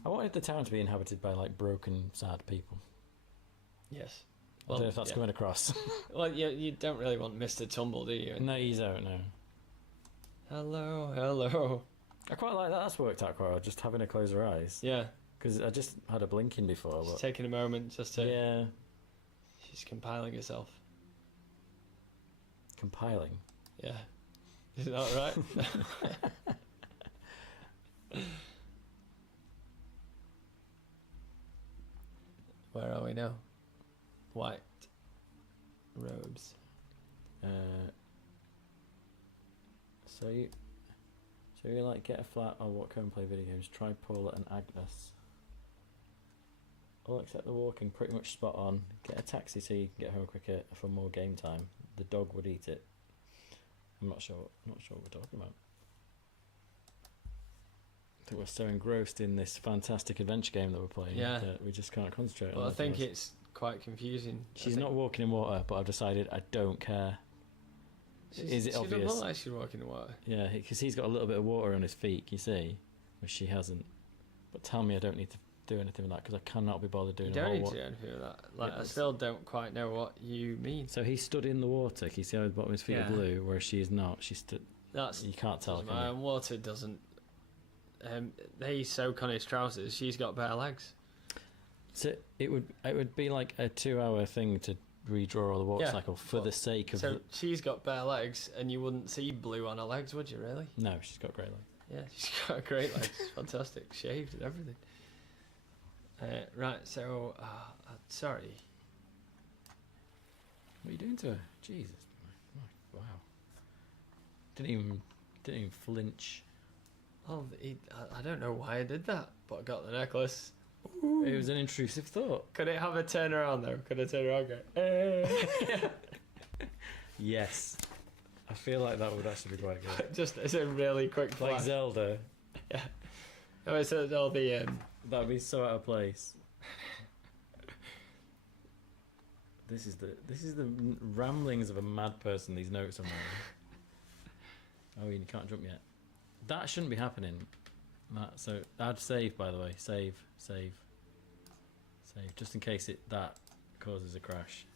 I wanted the town to be inhabited by like broken, sad people. Yes. I don't know if that's coming across. Well, you don't really want Mr. Tumble, do you? No, you don't know. Hello, hello. I quite like that. That's worked out quite well. Just having her close her eyes. Yeah. Because I just had her blinking before. She's But taking a moment just to. yeah, She's compiling herself. compiling. Yeah. Is that right? Where are we now? White robes. So you like get a flat or what can play video games? Try Paula and Agnes. All except the walking pretty much spot on. Get a taxi so you can get home quicker for more game time. The dog would eat it. I'm not sure what we're talking about. I think we're so engrossed in this fantastic adventure game that we're playing that we just can't concentrate Well, on I think anything else. it's quite confusing. She's not walking in water, but I've decided I don't care. Is it She obvious? doesn't look like she's walking in water. Yeah, because he's got a little bit of water on his feet, you see, which she hasn't. But tell me I don't need to do anything with that because I cannot be bothered doing You a don't whole need to wa- do anything with that. Like, I Yes. still don't quite know what you mean. So he stood in the water. Can you see how the bottom of his feet Yeah. are blue, whereas she is not? She stood. That's You can't tell. doesn't Can you? matter. Water doesn't. They soak on his trousers. She's got bare legs. So it would be like a 2-hour thing to redraw all the water Yeah, cycle for but- the sake of. So she's got bare legs, and you wouldn't see blue on her legs, would you? Really? No, she's got grey legs. Yeah, she's got great legs. Fantastic, shaved and everything. Right. So, sorry. What are you doing to her? Jesus. Wow. Didn't even flinch. Well, I don't know why I did that, but I got the necklace. It was an intrusive thought. Could it have a turn around though? Could I turn around and go, eh? Yes. I feel like that would actually be quite good. Just as a really quick Like flash. Zelda. Oh, it's all the That'd be so out of place. This is the ramblings of a mad person. These notes I'm writing. Oh, you can't jump yet. That shouldn't be happening. So add save, by the way. Save. Just in case that causes a crash.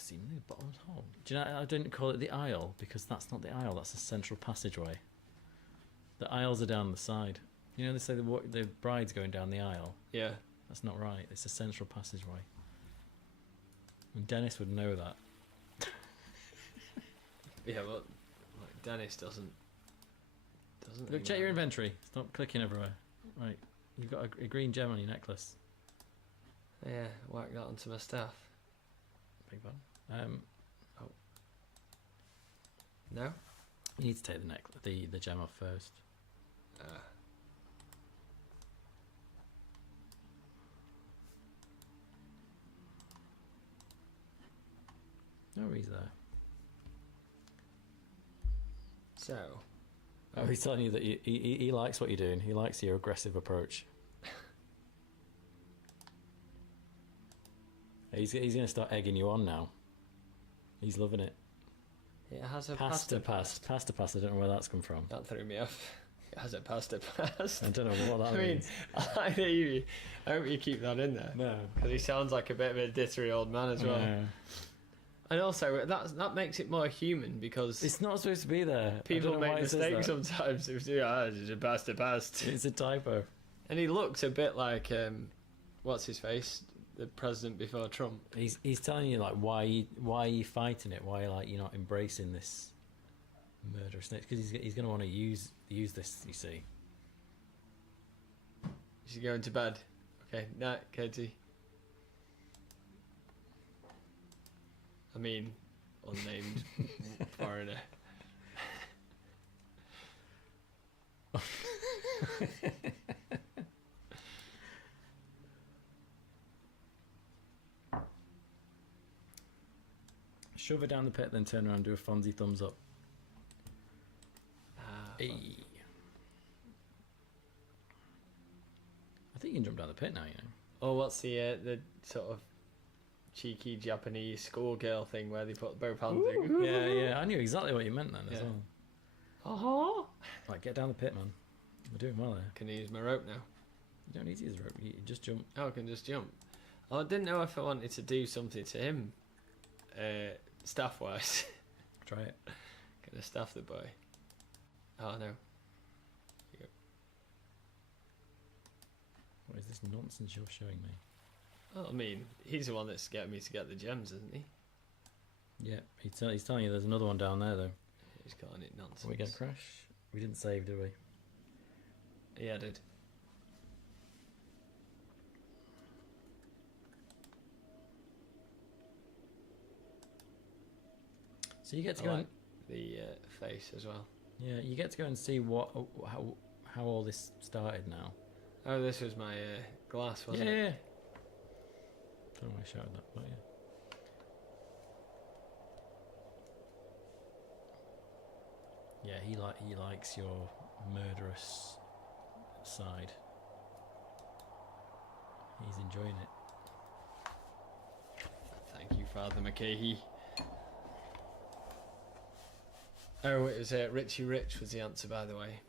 Seemingly the bottom hole. Do you know I didn't call it the aisle because that's not the aisle. That's a central passageway. The aisles are down the side. You know they say the bride's going down the aisle. yeah. That's not right. It's a central passageway. And Dennis would know that. Yeah, but like Dennis doesn't. Look, really check your know. inventory. Stop clicking everywhere. Right, you've got a green gem on your necklace. Yeah, whack that onto my staff. Big one. No. You need to take the gem off first. No, he's there. So. Oh, he's telling you that he likes what you're doing. He likes your aggressive approach. He's going to start egging you on now. He's loving it. It has a Pasta past. Pasta pass. I don't know where that's come from. That threw me off. It has a pasta past. I don't know what that I mean, means. I hear you. I hope you keep that in there. No. Because he sounds like a bit of a dittery old man as well. No. And also, that makes it more human because It's not supposed to be there. I people don't know make why it says mistakes that. sometimes. It's just a pasta past. It's a typo. And he looks a bit like, what's his face? The president before Trump. He's telling you like why are you fighting it? Why you're not embracing this murderous snake? Because he's going to want to use this. You see. You should go into bed. Okay, night, Katie. I mean, unnamed foreigner. Shove it down the pit, then turn around and do a Fonzie thumbs up. Hey. I think you can jump down the pit now, you know. Oh, what's the sort of cheeky Japanese schoolgirl thing where they put both hands in? Yeah, yeah. I knew exactly what you meant then as Yeah. well. Uh-huh. Right, get down the pit, man. We're doing well there. Can I use my rope now? You don't need to use a rope. You just jump. Oh, I can just jump. Oh, I didn't know if I wanted to do something to him, staff-wise. Try it. Can I staff the boy? Oh, no. What is this nonsense you're showing me? Well, I mean, he's the one that's getting me to get the gems, isn't he? Yeah, he's telling you there's another one down there, though. He's calling it nonsense. Did we get a crash? We didn't save, did we? Yeah, I did. So you get to I go like the face as well. and, yeah, you get to go and see how all this started now. Oh, this was my glass, wasn't yeah, it? yeah. Don't know why I shouted that, but yeah. Yeah, he likes your murderous side. He's enjoying it. Thank you, Father McCahey. Oh, it was Richie Rich was the answer, by the way.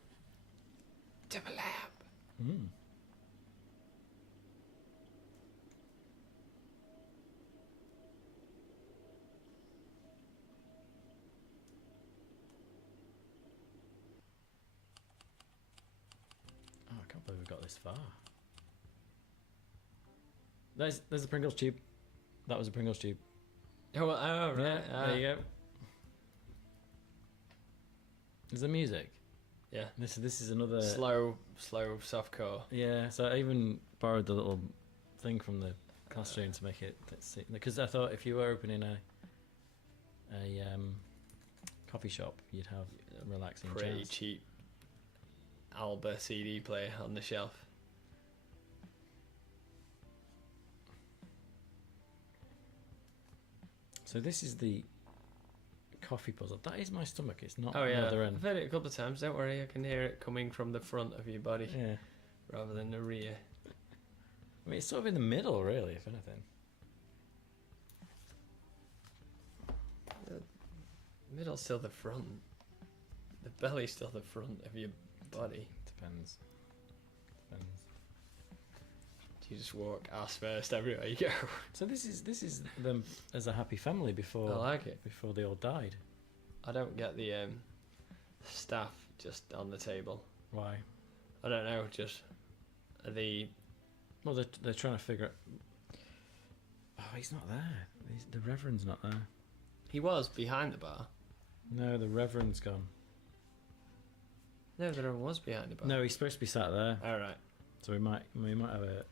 Double lamp. Mm. Oh, I can't believe we got this far. There's the Pringles tube. That was a Pringles tube. Oh, right. Yeah, there you go. Is there music? Yeah. This is another Slow, softcore. Yeah, so I even borrowed the little thing from the classroom to make it, because I thought if you were opening a coffee shop, you'd have relaxing Pretty jazz. cheap Alba CD player on the shelf. So this is the coffee puzzle. That is my stomach. It's not Oh the yeah, other I've end. heard it a couple of times. Don't worry, I can hear it coming from the front of your body Yeah, rather than the rear. I mean it's sort of in the middle, really, if anything. The middle's still the front. The belly's still the front of your body. Depends. You just walk ass first everywhere you go. So this is them as a happy family I before like it. before they all died. I don't get the staff just on the table. Why? I don't know. Just the Well, they're trying to figure out. Oh, he's not there. The Reverend's not there. he was behind the bar. No, the Reverend's gone. No, the one was behind the bar. No, he's supposed to be sat there. All right. So we might have a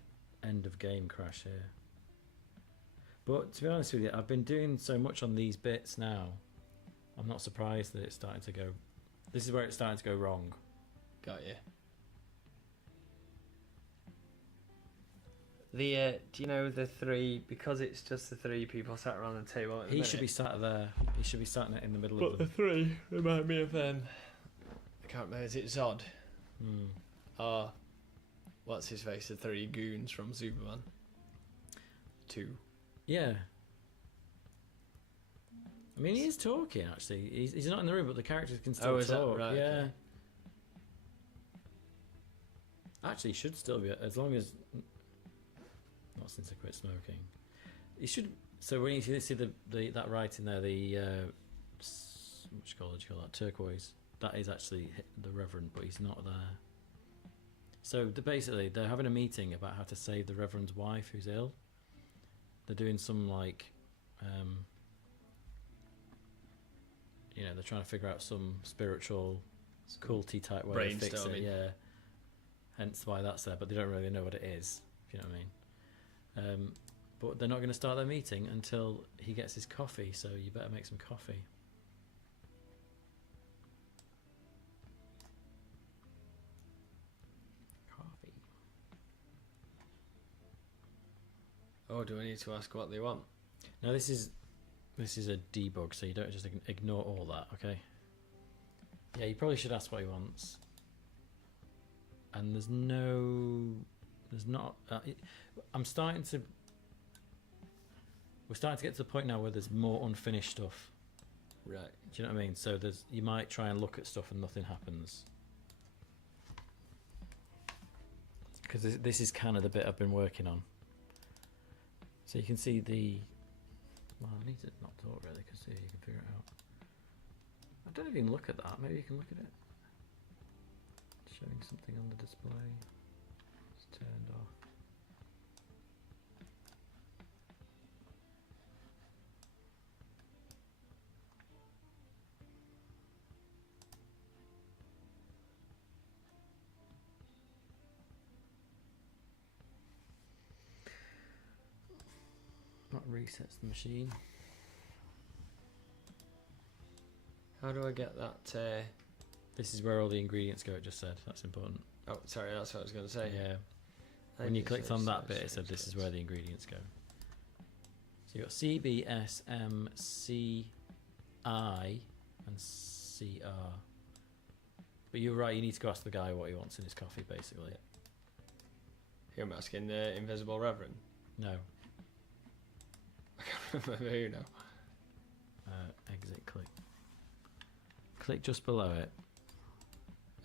end of game crash here. But to be honest with you, I've been doing so much on these bits now. I'm not surprised that it's starting to go. This is where it's starting to go wrong. Got you. The do you know the three, because it's just the three people sat around the table at the He minute, should be sat there. He should be sat in the middle but of the them. three remind me of I can't remember, is it Zod? Hmm. Or what's his face, the three goons from Superman 2. Yeah. I mean, he is talking, actually. He's not in the room, but the characters can still is that talk. right? Yeah. Okay. Actually, he should still be, as long as... Not since I quit smoking. He should... So when you see that writing there, what do you call that? Turquoise. That is actually the Reverend, but he's not there. So basically, they're having a meeting about how to save the Reverend's wife who's ill. They're doing some they're trying to figure out some spiritual, culty type way to fix it. Brainstorming. Yeah. Hence why that's there, but they don't really know what it is. If you know what I mean. But they're not going to start their meeting until he gets his coffee, so you better make some coffee. Coffee. Oh, do I need to ask what they want? Now this is a debug, so you don't just ignore all that, okay? Yeah, you probably should ask what he wants. And there's not. I'm starting to. We're starting to get to the point now where there's more unfinished stuff. Right. Do you know what I mean? So you might try and look at stuff and nothing happens. Because this is kind of the bit I've been working on. So you can see the. Well, I need to not talk really, because you can figure it out. I don't even look at that. Maybe you can look at it. Showing something on the display. It's turned off. That resets the machine. How do I get that? This is where all the ingredients go, it just said. That's important. Oh, sorry, that's what I was going to say. Yeah. I When you just clicked said on that search, bit, it said search, this is search. where the ingredients go. So you've got C, B, S, M, C, I, and CR. But you're right, you need to go ask the guy what he wants in his coffee, basically. Here I'm asking the Invisible Reverend. No. I can't remember who now. Exit click. Click just below it.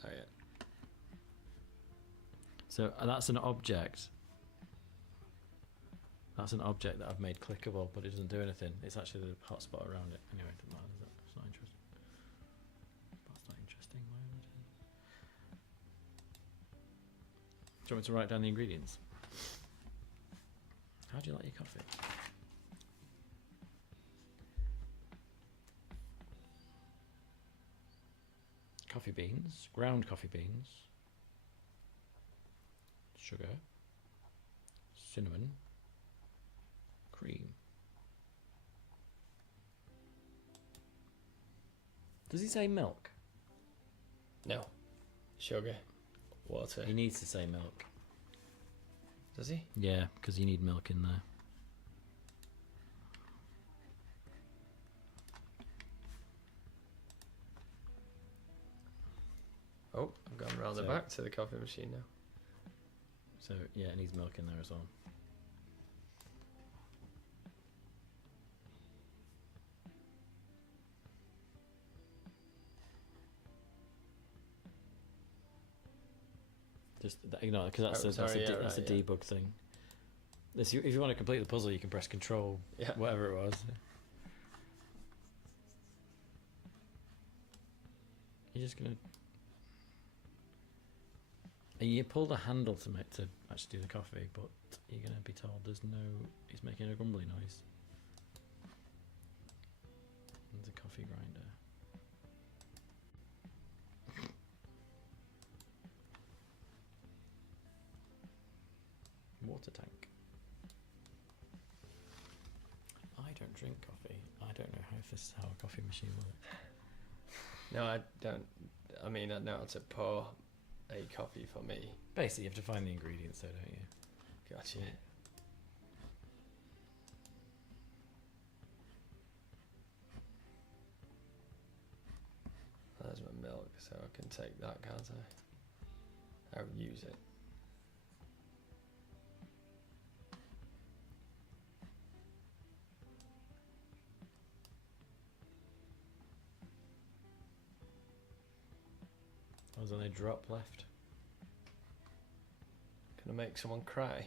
Oh, yeah. So that's an object. That's an object that I've made clickable, but it doesn't do anything. It's actually the hotspot around it. Anyway, it doesn't matter, does it? It's not interesting. That's not interesting. Why am I doing? Do you want me to write down the ingredients? How do you like your coffee? Coffee beans, ground coffee beans, sugar, cinnamon, cream. Does he say milk? No. Sugar. Water. He needs to say milk. Does he? Yeah, because you need milk in there. Oh, I've gone round the So- back to the coffee machine now. So yeah, it needs milk in there as well. Just ignore it, because that's Oh, a sorry, yeah, that's a right, yeah. debug thing. This, if you want to complete the puzzle, you can press Control, Yeah. whatever it was. You're just gonna. And you pull the handle to actually do the coffee, but you're gonna be told there's no. He's making a grumbly noise. There's a coffee grinder. Water tank. I don't drink coffee. I don't know if this is how a coffee machine works. No, I don't. I mean, I know how to pour a coffee for me. Basically, you have to find the ingredients, though, don't you? Gotcha. There's my milk, so I can take that, can't I? I'll use it. There's only a drop left. Can I make someone cry?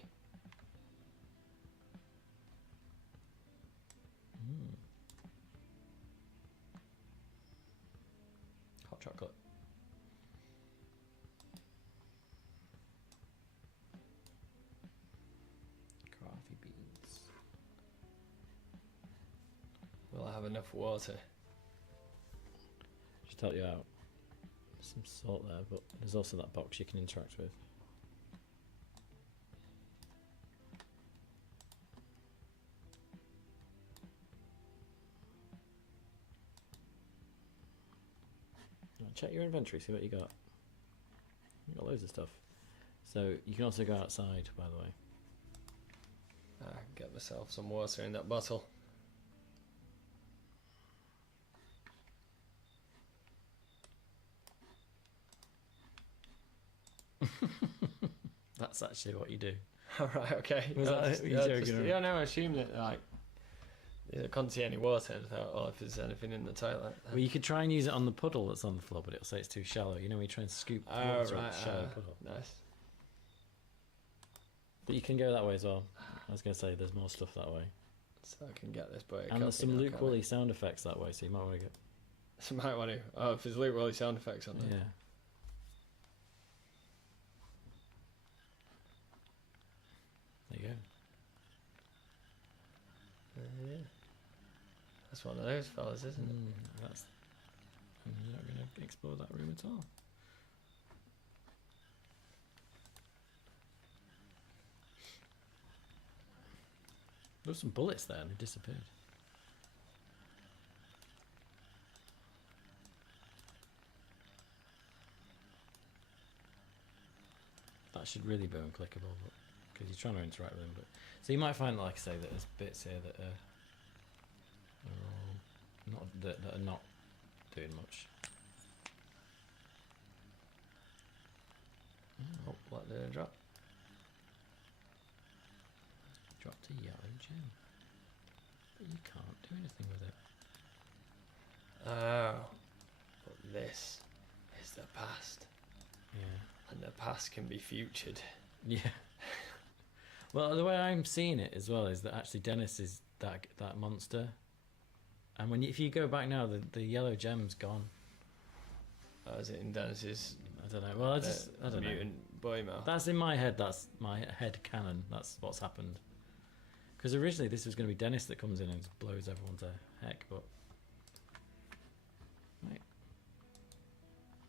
Hot chocolate. Coffee beans. Will I have enough water? Just help you out. There's some salt there, but there's also that box you can interact with. check your inventory, see what you got. You got loads of stuff. So you can also go outside, by the way. Get myself some water in that bottle. That's actually what you do. Alright, okay. Was No, that just- it? You yeah, joking just- around? yeah, no, I assumed that, like, I couldn't see any water. I thought, oh, if there's anything in the toilet. Well, you could try and use it on the puddle that's on the floor, but it'll say it's too shallow. You know, when you try and scoop Oh, water right. out the shallow puddle. Nice. But you can go that way as well. I was going to say there's more stuff that way. So I can get this boy a And there's coffee some now, Luke can't I? Woolley sound effects that way, so you might want to go. So might want to. Oh, if there's Luke Woolley sound effects on there. Yeah. There you go. Yeah. That's one of those fellas, isn't it? That's. You're not going to explore that room at all. There were some bullets there and they disappeared. That should really be unclickable, because you're trying to interact with them. But so you might find, like I say, that there's bits here that are all not that are not doing much. Oh, what did I drop? Dropped a yellow gem, but you can't do anything with it. Oh. But this is the past. Yeah. And the past can be futured. Yeah. Well, the way I'm seeing it as well is that actually Dennis is that monster, and if you go back now, the yellow gem's gone. Oh, is it in Dennis's I don't know. Well, I don't know. mutant boy mouth? That's in my head. That's my head canon. That's what's happened. Because originally this was going to be Dennis that comes in and just blows everyone to heck, but right.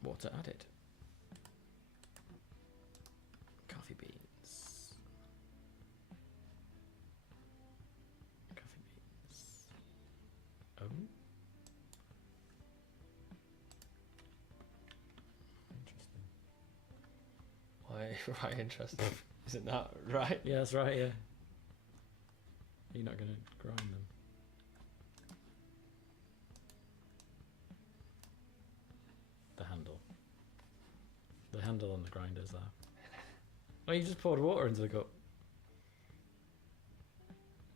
Water added. Coffee beans. Coffee beans. Oh. Interesting. Why interesting? Isn't that right? Yeah, that's right. Yeah. You're not going to grind them. The handle. The handle on the grinder's there. Oh, you just poured water into the cup.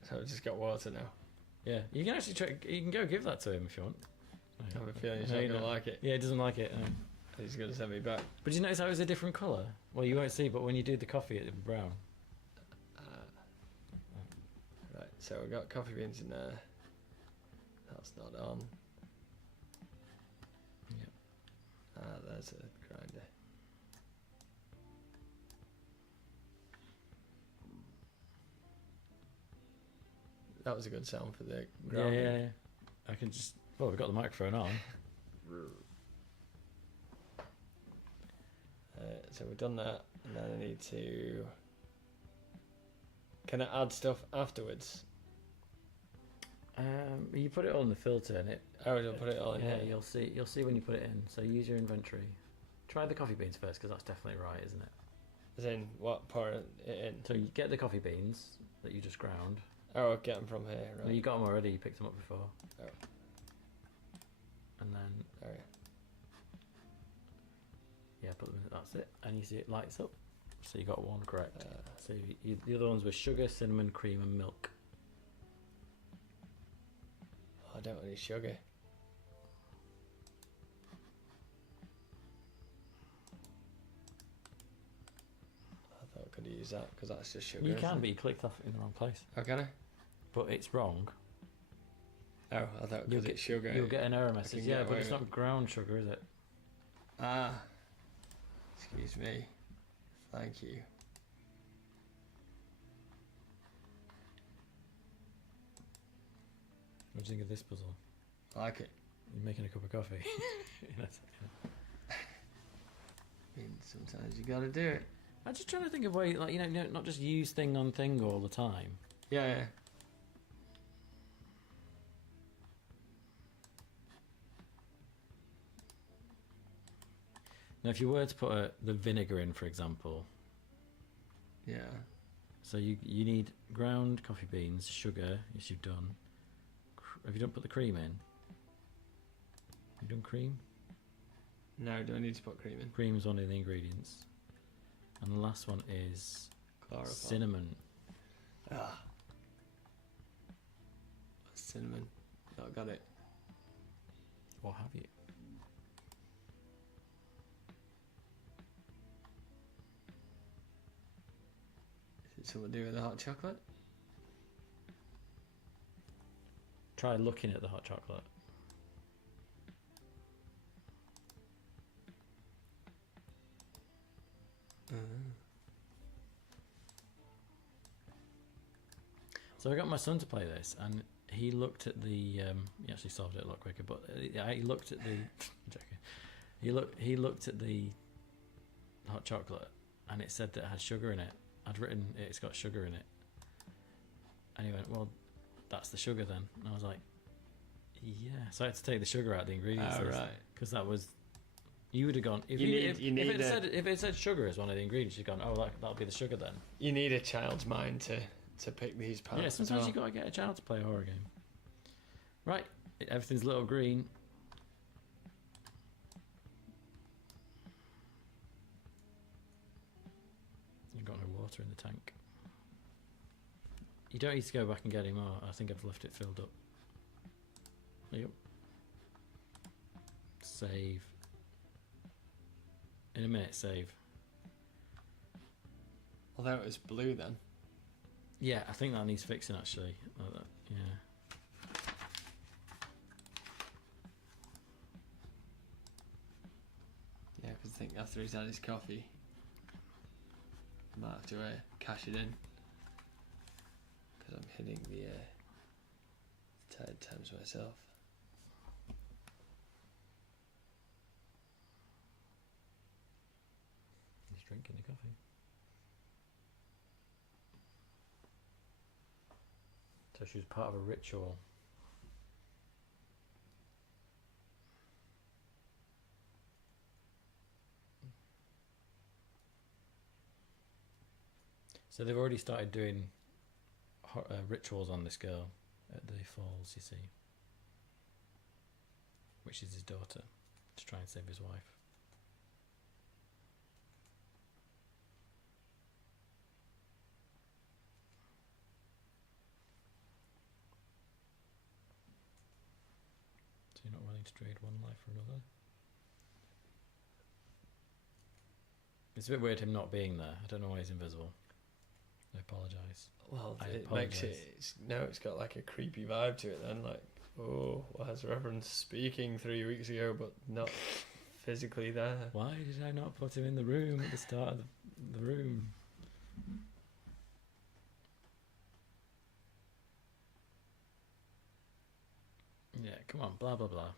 So I've just got water now. Yeah, you can actually try. You can go give that to him if you want. I have a feeling he's No, not you going to don't. like it. Yeah, he doesn't like it. No. He's going to send me back. But did you notice how it was a different colour? Well, you won't see, but when you do the coffee, it'll be brown. Right, so we've got coffee beans in there. That's not on. Yep. There's a grinder. That was a good sound for the Yeah, grinding. yeah, yeah. I can just. Well, we've got the microphone on. So we've done that, and then I need to. Can I add stuff afterwards? You put it all in the filter, and it. Oh, I'll put it all in Yeah, here. you'll see. You'll see when you put it in. So use your inventory. Try the coffee beans first, because that's definitely right, isn't it? As in, what? Pour it in? So you get the coffee beans that you just ground. Oh, I'll get them from here, Well, right? you got them already. You picked them up before. Oh. And then Alright. yeah, put them in. That's it. And you see it lights up. So you got one correct. Uh, So the other ones were sugar, cinnamon, cream, and milk. I don't want any sugar. I thought I could use that because that's just sugar. You isn't can, it? but you clicked off in the wrong place. Oh, can I? But it's wrong. Oh, I thought You'll because get it's sugar. You'll get an error message. can Yeah, get but away it's with not ground sugar, is it? Ah. Excuse me. Thank you. What do you think of this puzzle? I like it. You're making a cup of coffee. I mean, sometimes you gotta do it. I'm just trying to think of ways, like, not just use thing on thing all the time. Yeah, yeah. Now, if you were to put the vinegar in, for example, Yeah. so you need ground coffee beans, sugar, as you've done. Have you done put the cream in? You done cream? No, do I need to put cream in? Cream is one of the ingredients. And the last one is Chloroform. cinnamon. Ah. Cinnamon. Not got it. What have you? Is it something to do with the hot chocolate? Try looking at the hot chocolate. So I got my son to play this, and he looked at the. He actually solved it a lot quicker, but he looked at the. I'm joking. He looked at the hot chocolate, and it said that it had sugar in it. I'd written it's got sugar in it, and he went, "Well, that's the sugar then." And I was like, "Yeah." So I had to take the sugar out of the ingredients Oh, list, right. because that was. You would have gone if it said sugar as one of the ingredients. You'd gone, "Oh, that'll be the sugar then." You need a child's mind to pick these parts. Yeah, as sometimes well. you got to get a child to play a horror game. Right, everything's a little green. You've got no water in the tank. You don't need to go back and get any more. I think I've left it filled up. There you go. Save. In a minute, save. Although it was blue then. Yeah, I think that needs fixing actually. Like that. Yeah. Yeah, because I think after he's had his coffee, I might have to cash it in. Because I'm hitting the tired times myself. He's drinking the coffee. So she was part of a ritual. So they've already started doing rituals on this girl at the falls, you see. Which is his daughter, to try and save his wife. So you're not willing to trade one life for another? It's a bit weird him not being there. I don't know why he's invisible. I apologise. Well, I it makes it. apologise. It's got like a creepy vibe to it then. Like, oh, why is Reverend speaking 3 weeks ago but not physically there? Why did I not put him in the room at the start of the room? Yeah, come on, blah blah blah.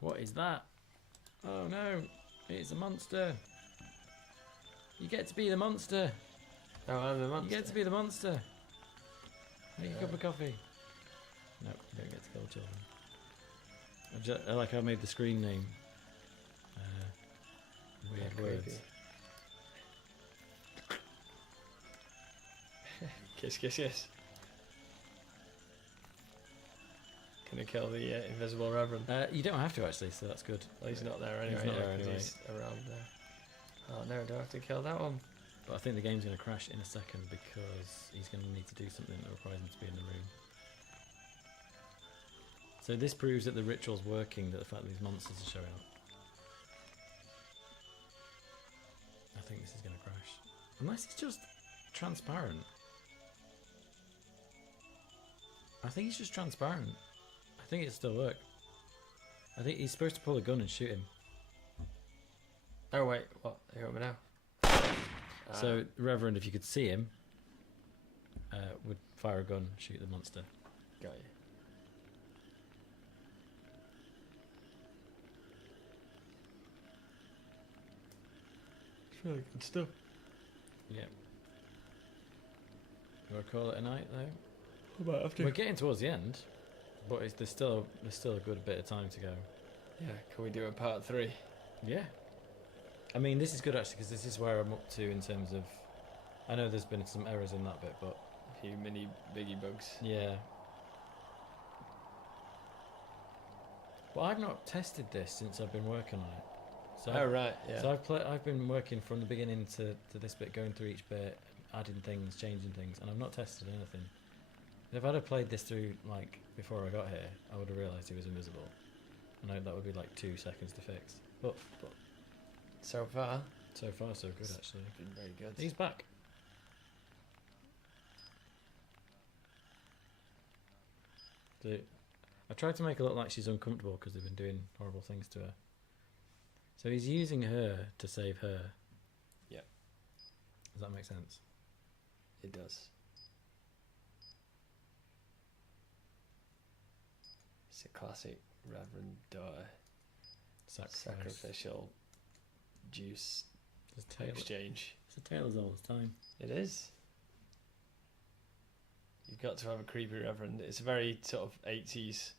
What is that? Oh no, it's a monster. You get to be the monster. Oh, I'm the monster. You get to be the monster. Make a cup of coffee. No, you don't get to kill children. I like how I made the screen name. Weird Yeah, words. creepy. Kiss, kiss, kiss. Can I kill the invisible Reverend? You don't have to actually, so that's good. Well, he's not there anyway. not there 'cause anyway. He's around there. Oh no, do I have to kill that one? But I think the game's going to crash in a second because he's going to need to do something that requires him to be in the room. So this proves that the ritual's working, that the fact that these monsters are showing up. I think this is going to crash. Unless it's just transparent. I think it's just transparent. I think it'll still work. I think he's supposed to pull a gun and shoot him. Oh wait, what? Here am I now? So, Reverend, if you could see him, would fire a gun, shoot the monster. Got you. It's really good stuff. Yeah. You want to call it a night, though? I might have to. We're getting towards the end, but there's still a good bit of time to go. Yeah, can we do a part 3? Yeah. I mean, this is good actually because this is where I'm up to in terms of. I know there's been some errors in that bit, but A few mini biggie bugs. yeah. Well, I've not tested this since I've been working on it. So Oh right, yeah. So I've been working from the beginning to this bit, going through each bit, adding things, changing things, and I've not tested anything. If I'd have played this through like before I got here, I would have realised he was invisible. And that would be like 2 seconds to fix. But So far, so far so good actually. been very good. He's back. I tried to make it look like she's uncomfortable because they've been doing horrible things to her. So he's using her to save her. Yeah. Does that make sense? It does. It's a classic Reverend daughter sacrificial juice It's a tale. exchange. It's a tale as old as time. It is. You've got to have a creepy Reverend. It's a very sort of 80s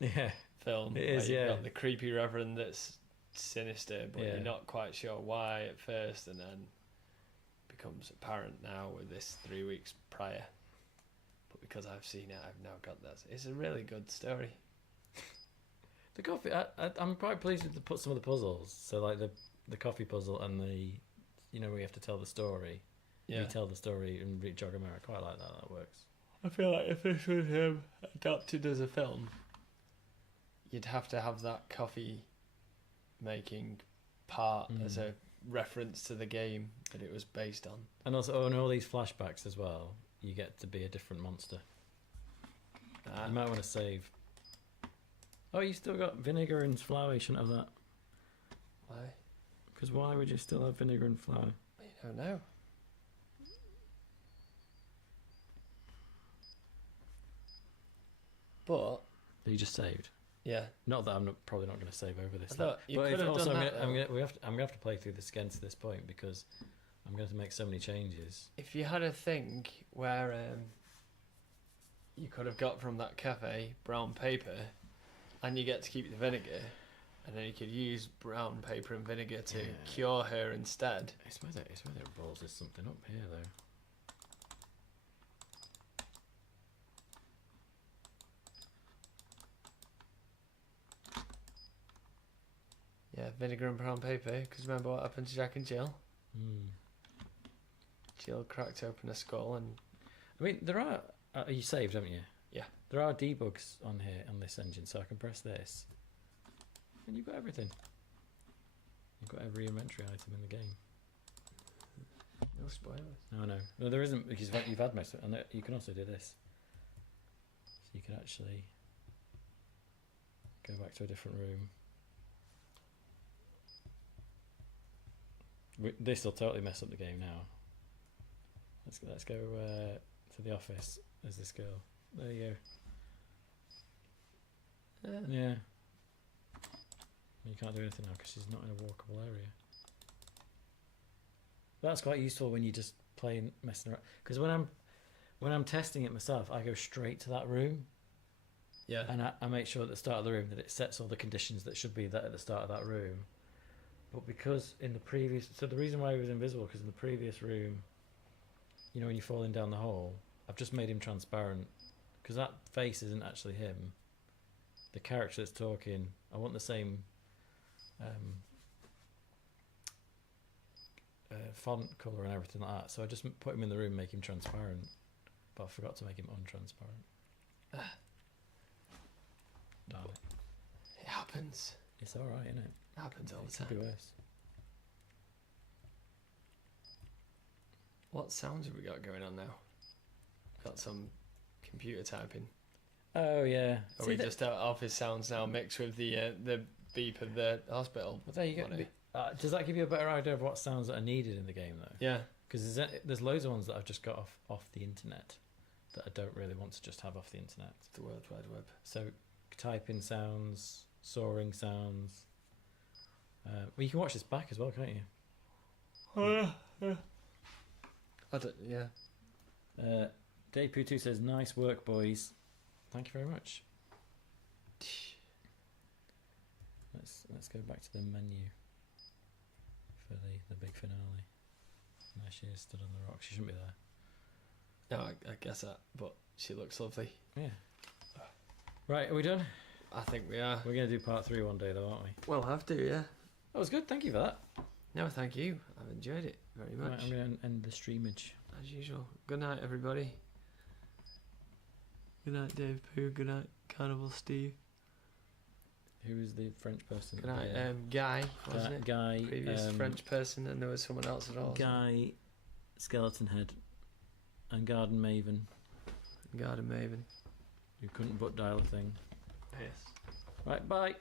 Yeah. film. It is, where yeah. You've got the creepy Reverend that's sinister, but Yeah. you're not quite sure why at first, and then becomes apparent now with this 3 weeks prior. But because I've seen it, I've now got that. It's a really good story. The coffee. I'm quite pleased with some of the puzzles. So like the coffee puzzle and the, where you have to tell the story, Yeah. retell the story and jog a mirror. I quite like that. That works. I feel like if this was adapted as a film, you'd have to have that coffee making part as a reference to the game that it was based on. And also, and all these flashbacks as well. You get to be a different monster. You might want to save. Oh, you still got vinegar and flour. You shouldn't have that. Why? Because why would you still have vinegar and flour? You don't know. But You just saved. yeah, Not that I'm probably not going to save over this. I thought you but could if- have also done I'm that. gonna, I'm though. gonna, I'm gonna have to play through this again to this point because I'm going to make so many changes. If you had a thing where you could have got from that cafe brown paper, and you get to keep the vinegar, and then you could use brown paper and vinegar to Yeah. cure her instead. It's whether it balls is something up here though. Yeah, vinegar and brown paper. Because remember what happened to Jack and Jill? Hmm. Jill cracked open a skull, and I mean, there are. You saved, haven't you? Yeah. There are debugs on here on this engine, so I can press this, and you've got everything. You've got every inventory item in the game. no spoilers. No, there isn't because you've had most of it, and you can also do this. So you can actually go back to a different room. This will totally mess up the game now. Let's go to the office as this girl. There you go. Yeah. You can't do anything now because she's not in a walkable area. That's quite useful when you just playing messing around. Because when I'm testing it myself, I go straight to that room Yeah. and I make sure at the start of the room that it sets all the conditions that should be there at the start of that room. But because in the previous, so the reason why he was invisible, because in the previous room, when you're falling down the hole, I've just made him transparent because that face isn't actually him. The character that's talking, I want the same font color and everything like that. So I just put him in the room, make him transparent, but I forgot to make him untransparent. Darn it. It happens. It's all right, isn't it? It happens all the It could be time. worse. What sounds have we got going on now? Got some computer typing. Oh yeah. Are See we that- just office sounds now mixed with the beep of the hospital? Well, there you go. money? Does that give you a better idea of what sounds that are needed in the game, though? Yeah. Because there's loads of ones that I've just got off the internet that I don't really want to just have off the internet. The World Wide Web. So typing sounds, soaring sounds. Well, you can watch this back as well, can't you? I don't, yeah. Dave Putu says, "Nice work, boys." Thank you very much. Let's go back to the menu. the big finale. There she is, stood on the rock. She shouldn't be there. No, I guess that, but she looks lovely. Yeah. Right, are we done? I think we are. We're going to do part 3 one day, though, aren't we? We'll have to, yeah. That was good. Thank you for that. No, thank you. I've enjoyed it very much. Right, I'm going to end the streamage. As usual. Good night, everybody. Good night, Dave Pooh. Good night, Carnival Steve. Who is the French person? Good night, Guy, wasn't it? Guy. Previous French person, and there was someone else as well. Guy, Skeleton Head, and Garden Maven, Garden Maven. who couldn't but dial a thing. Yes. Right, bye.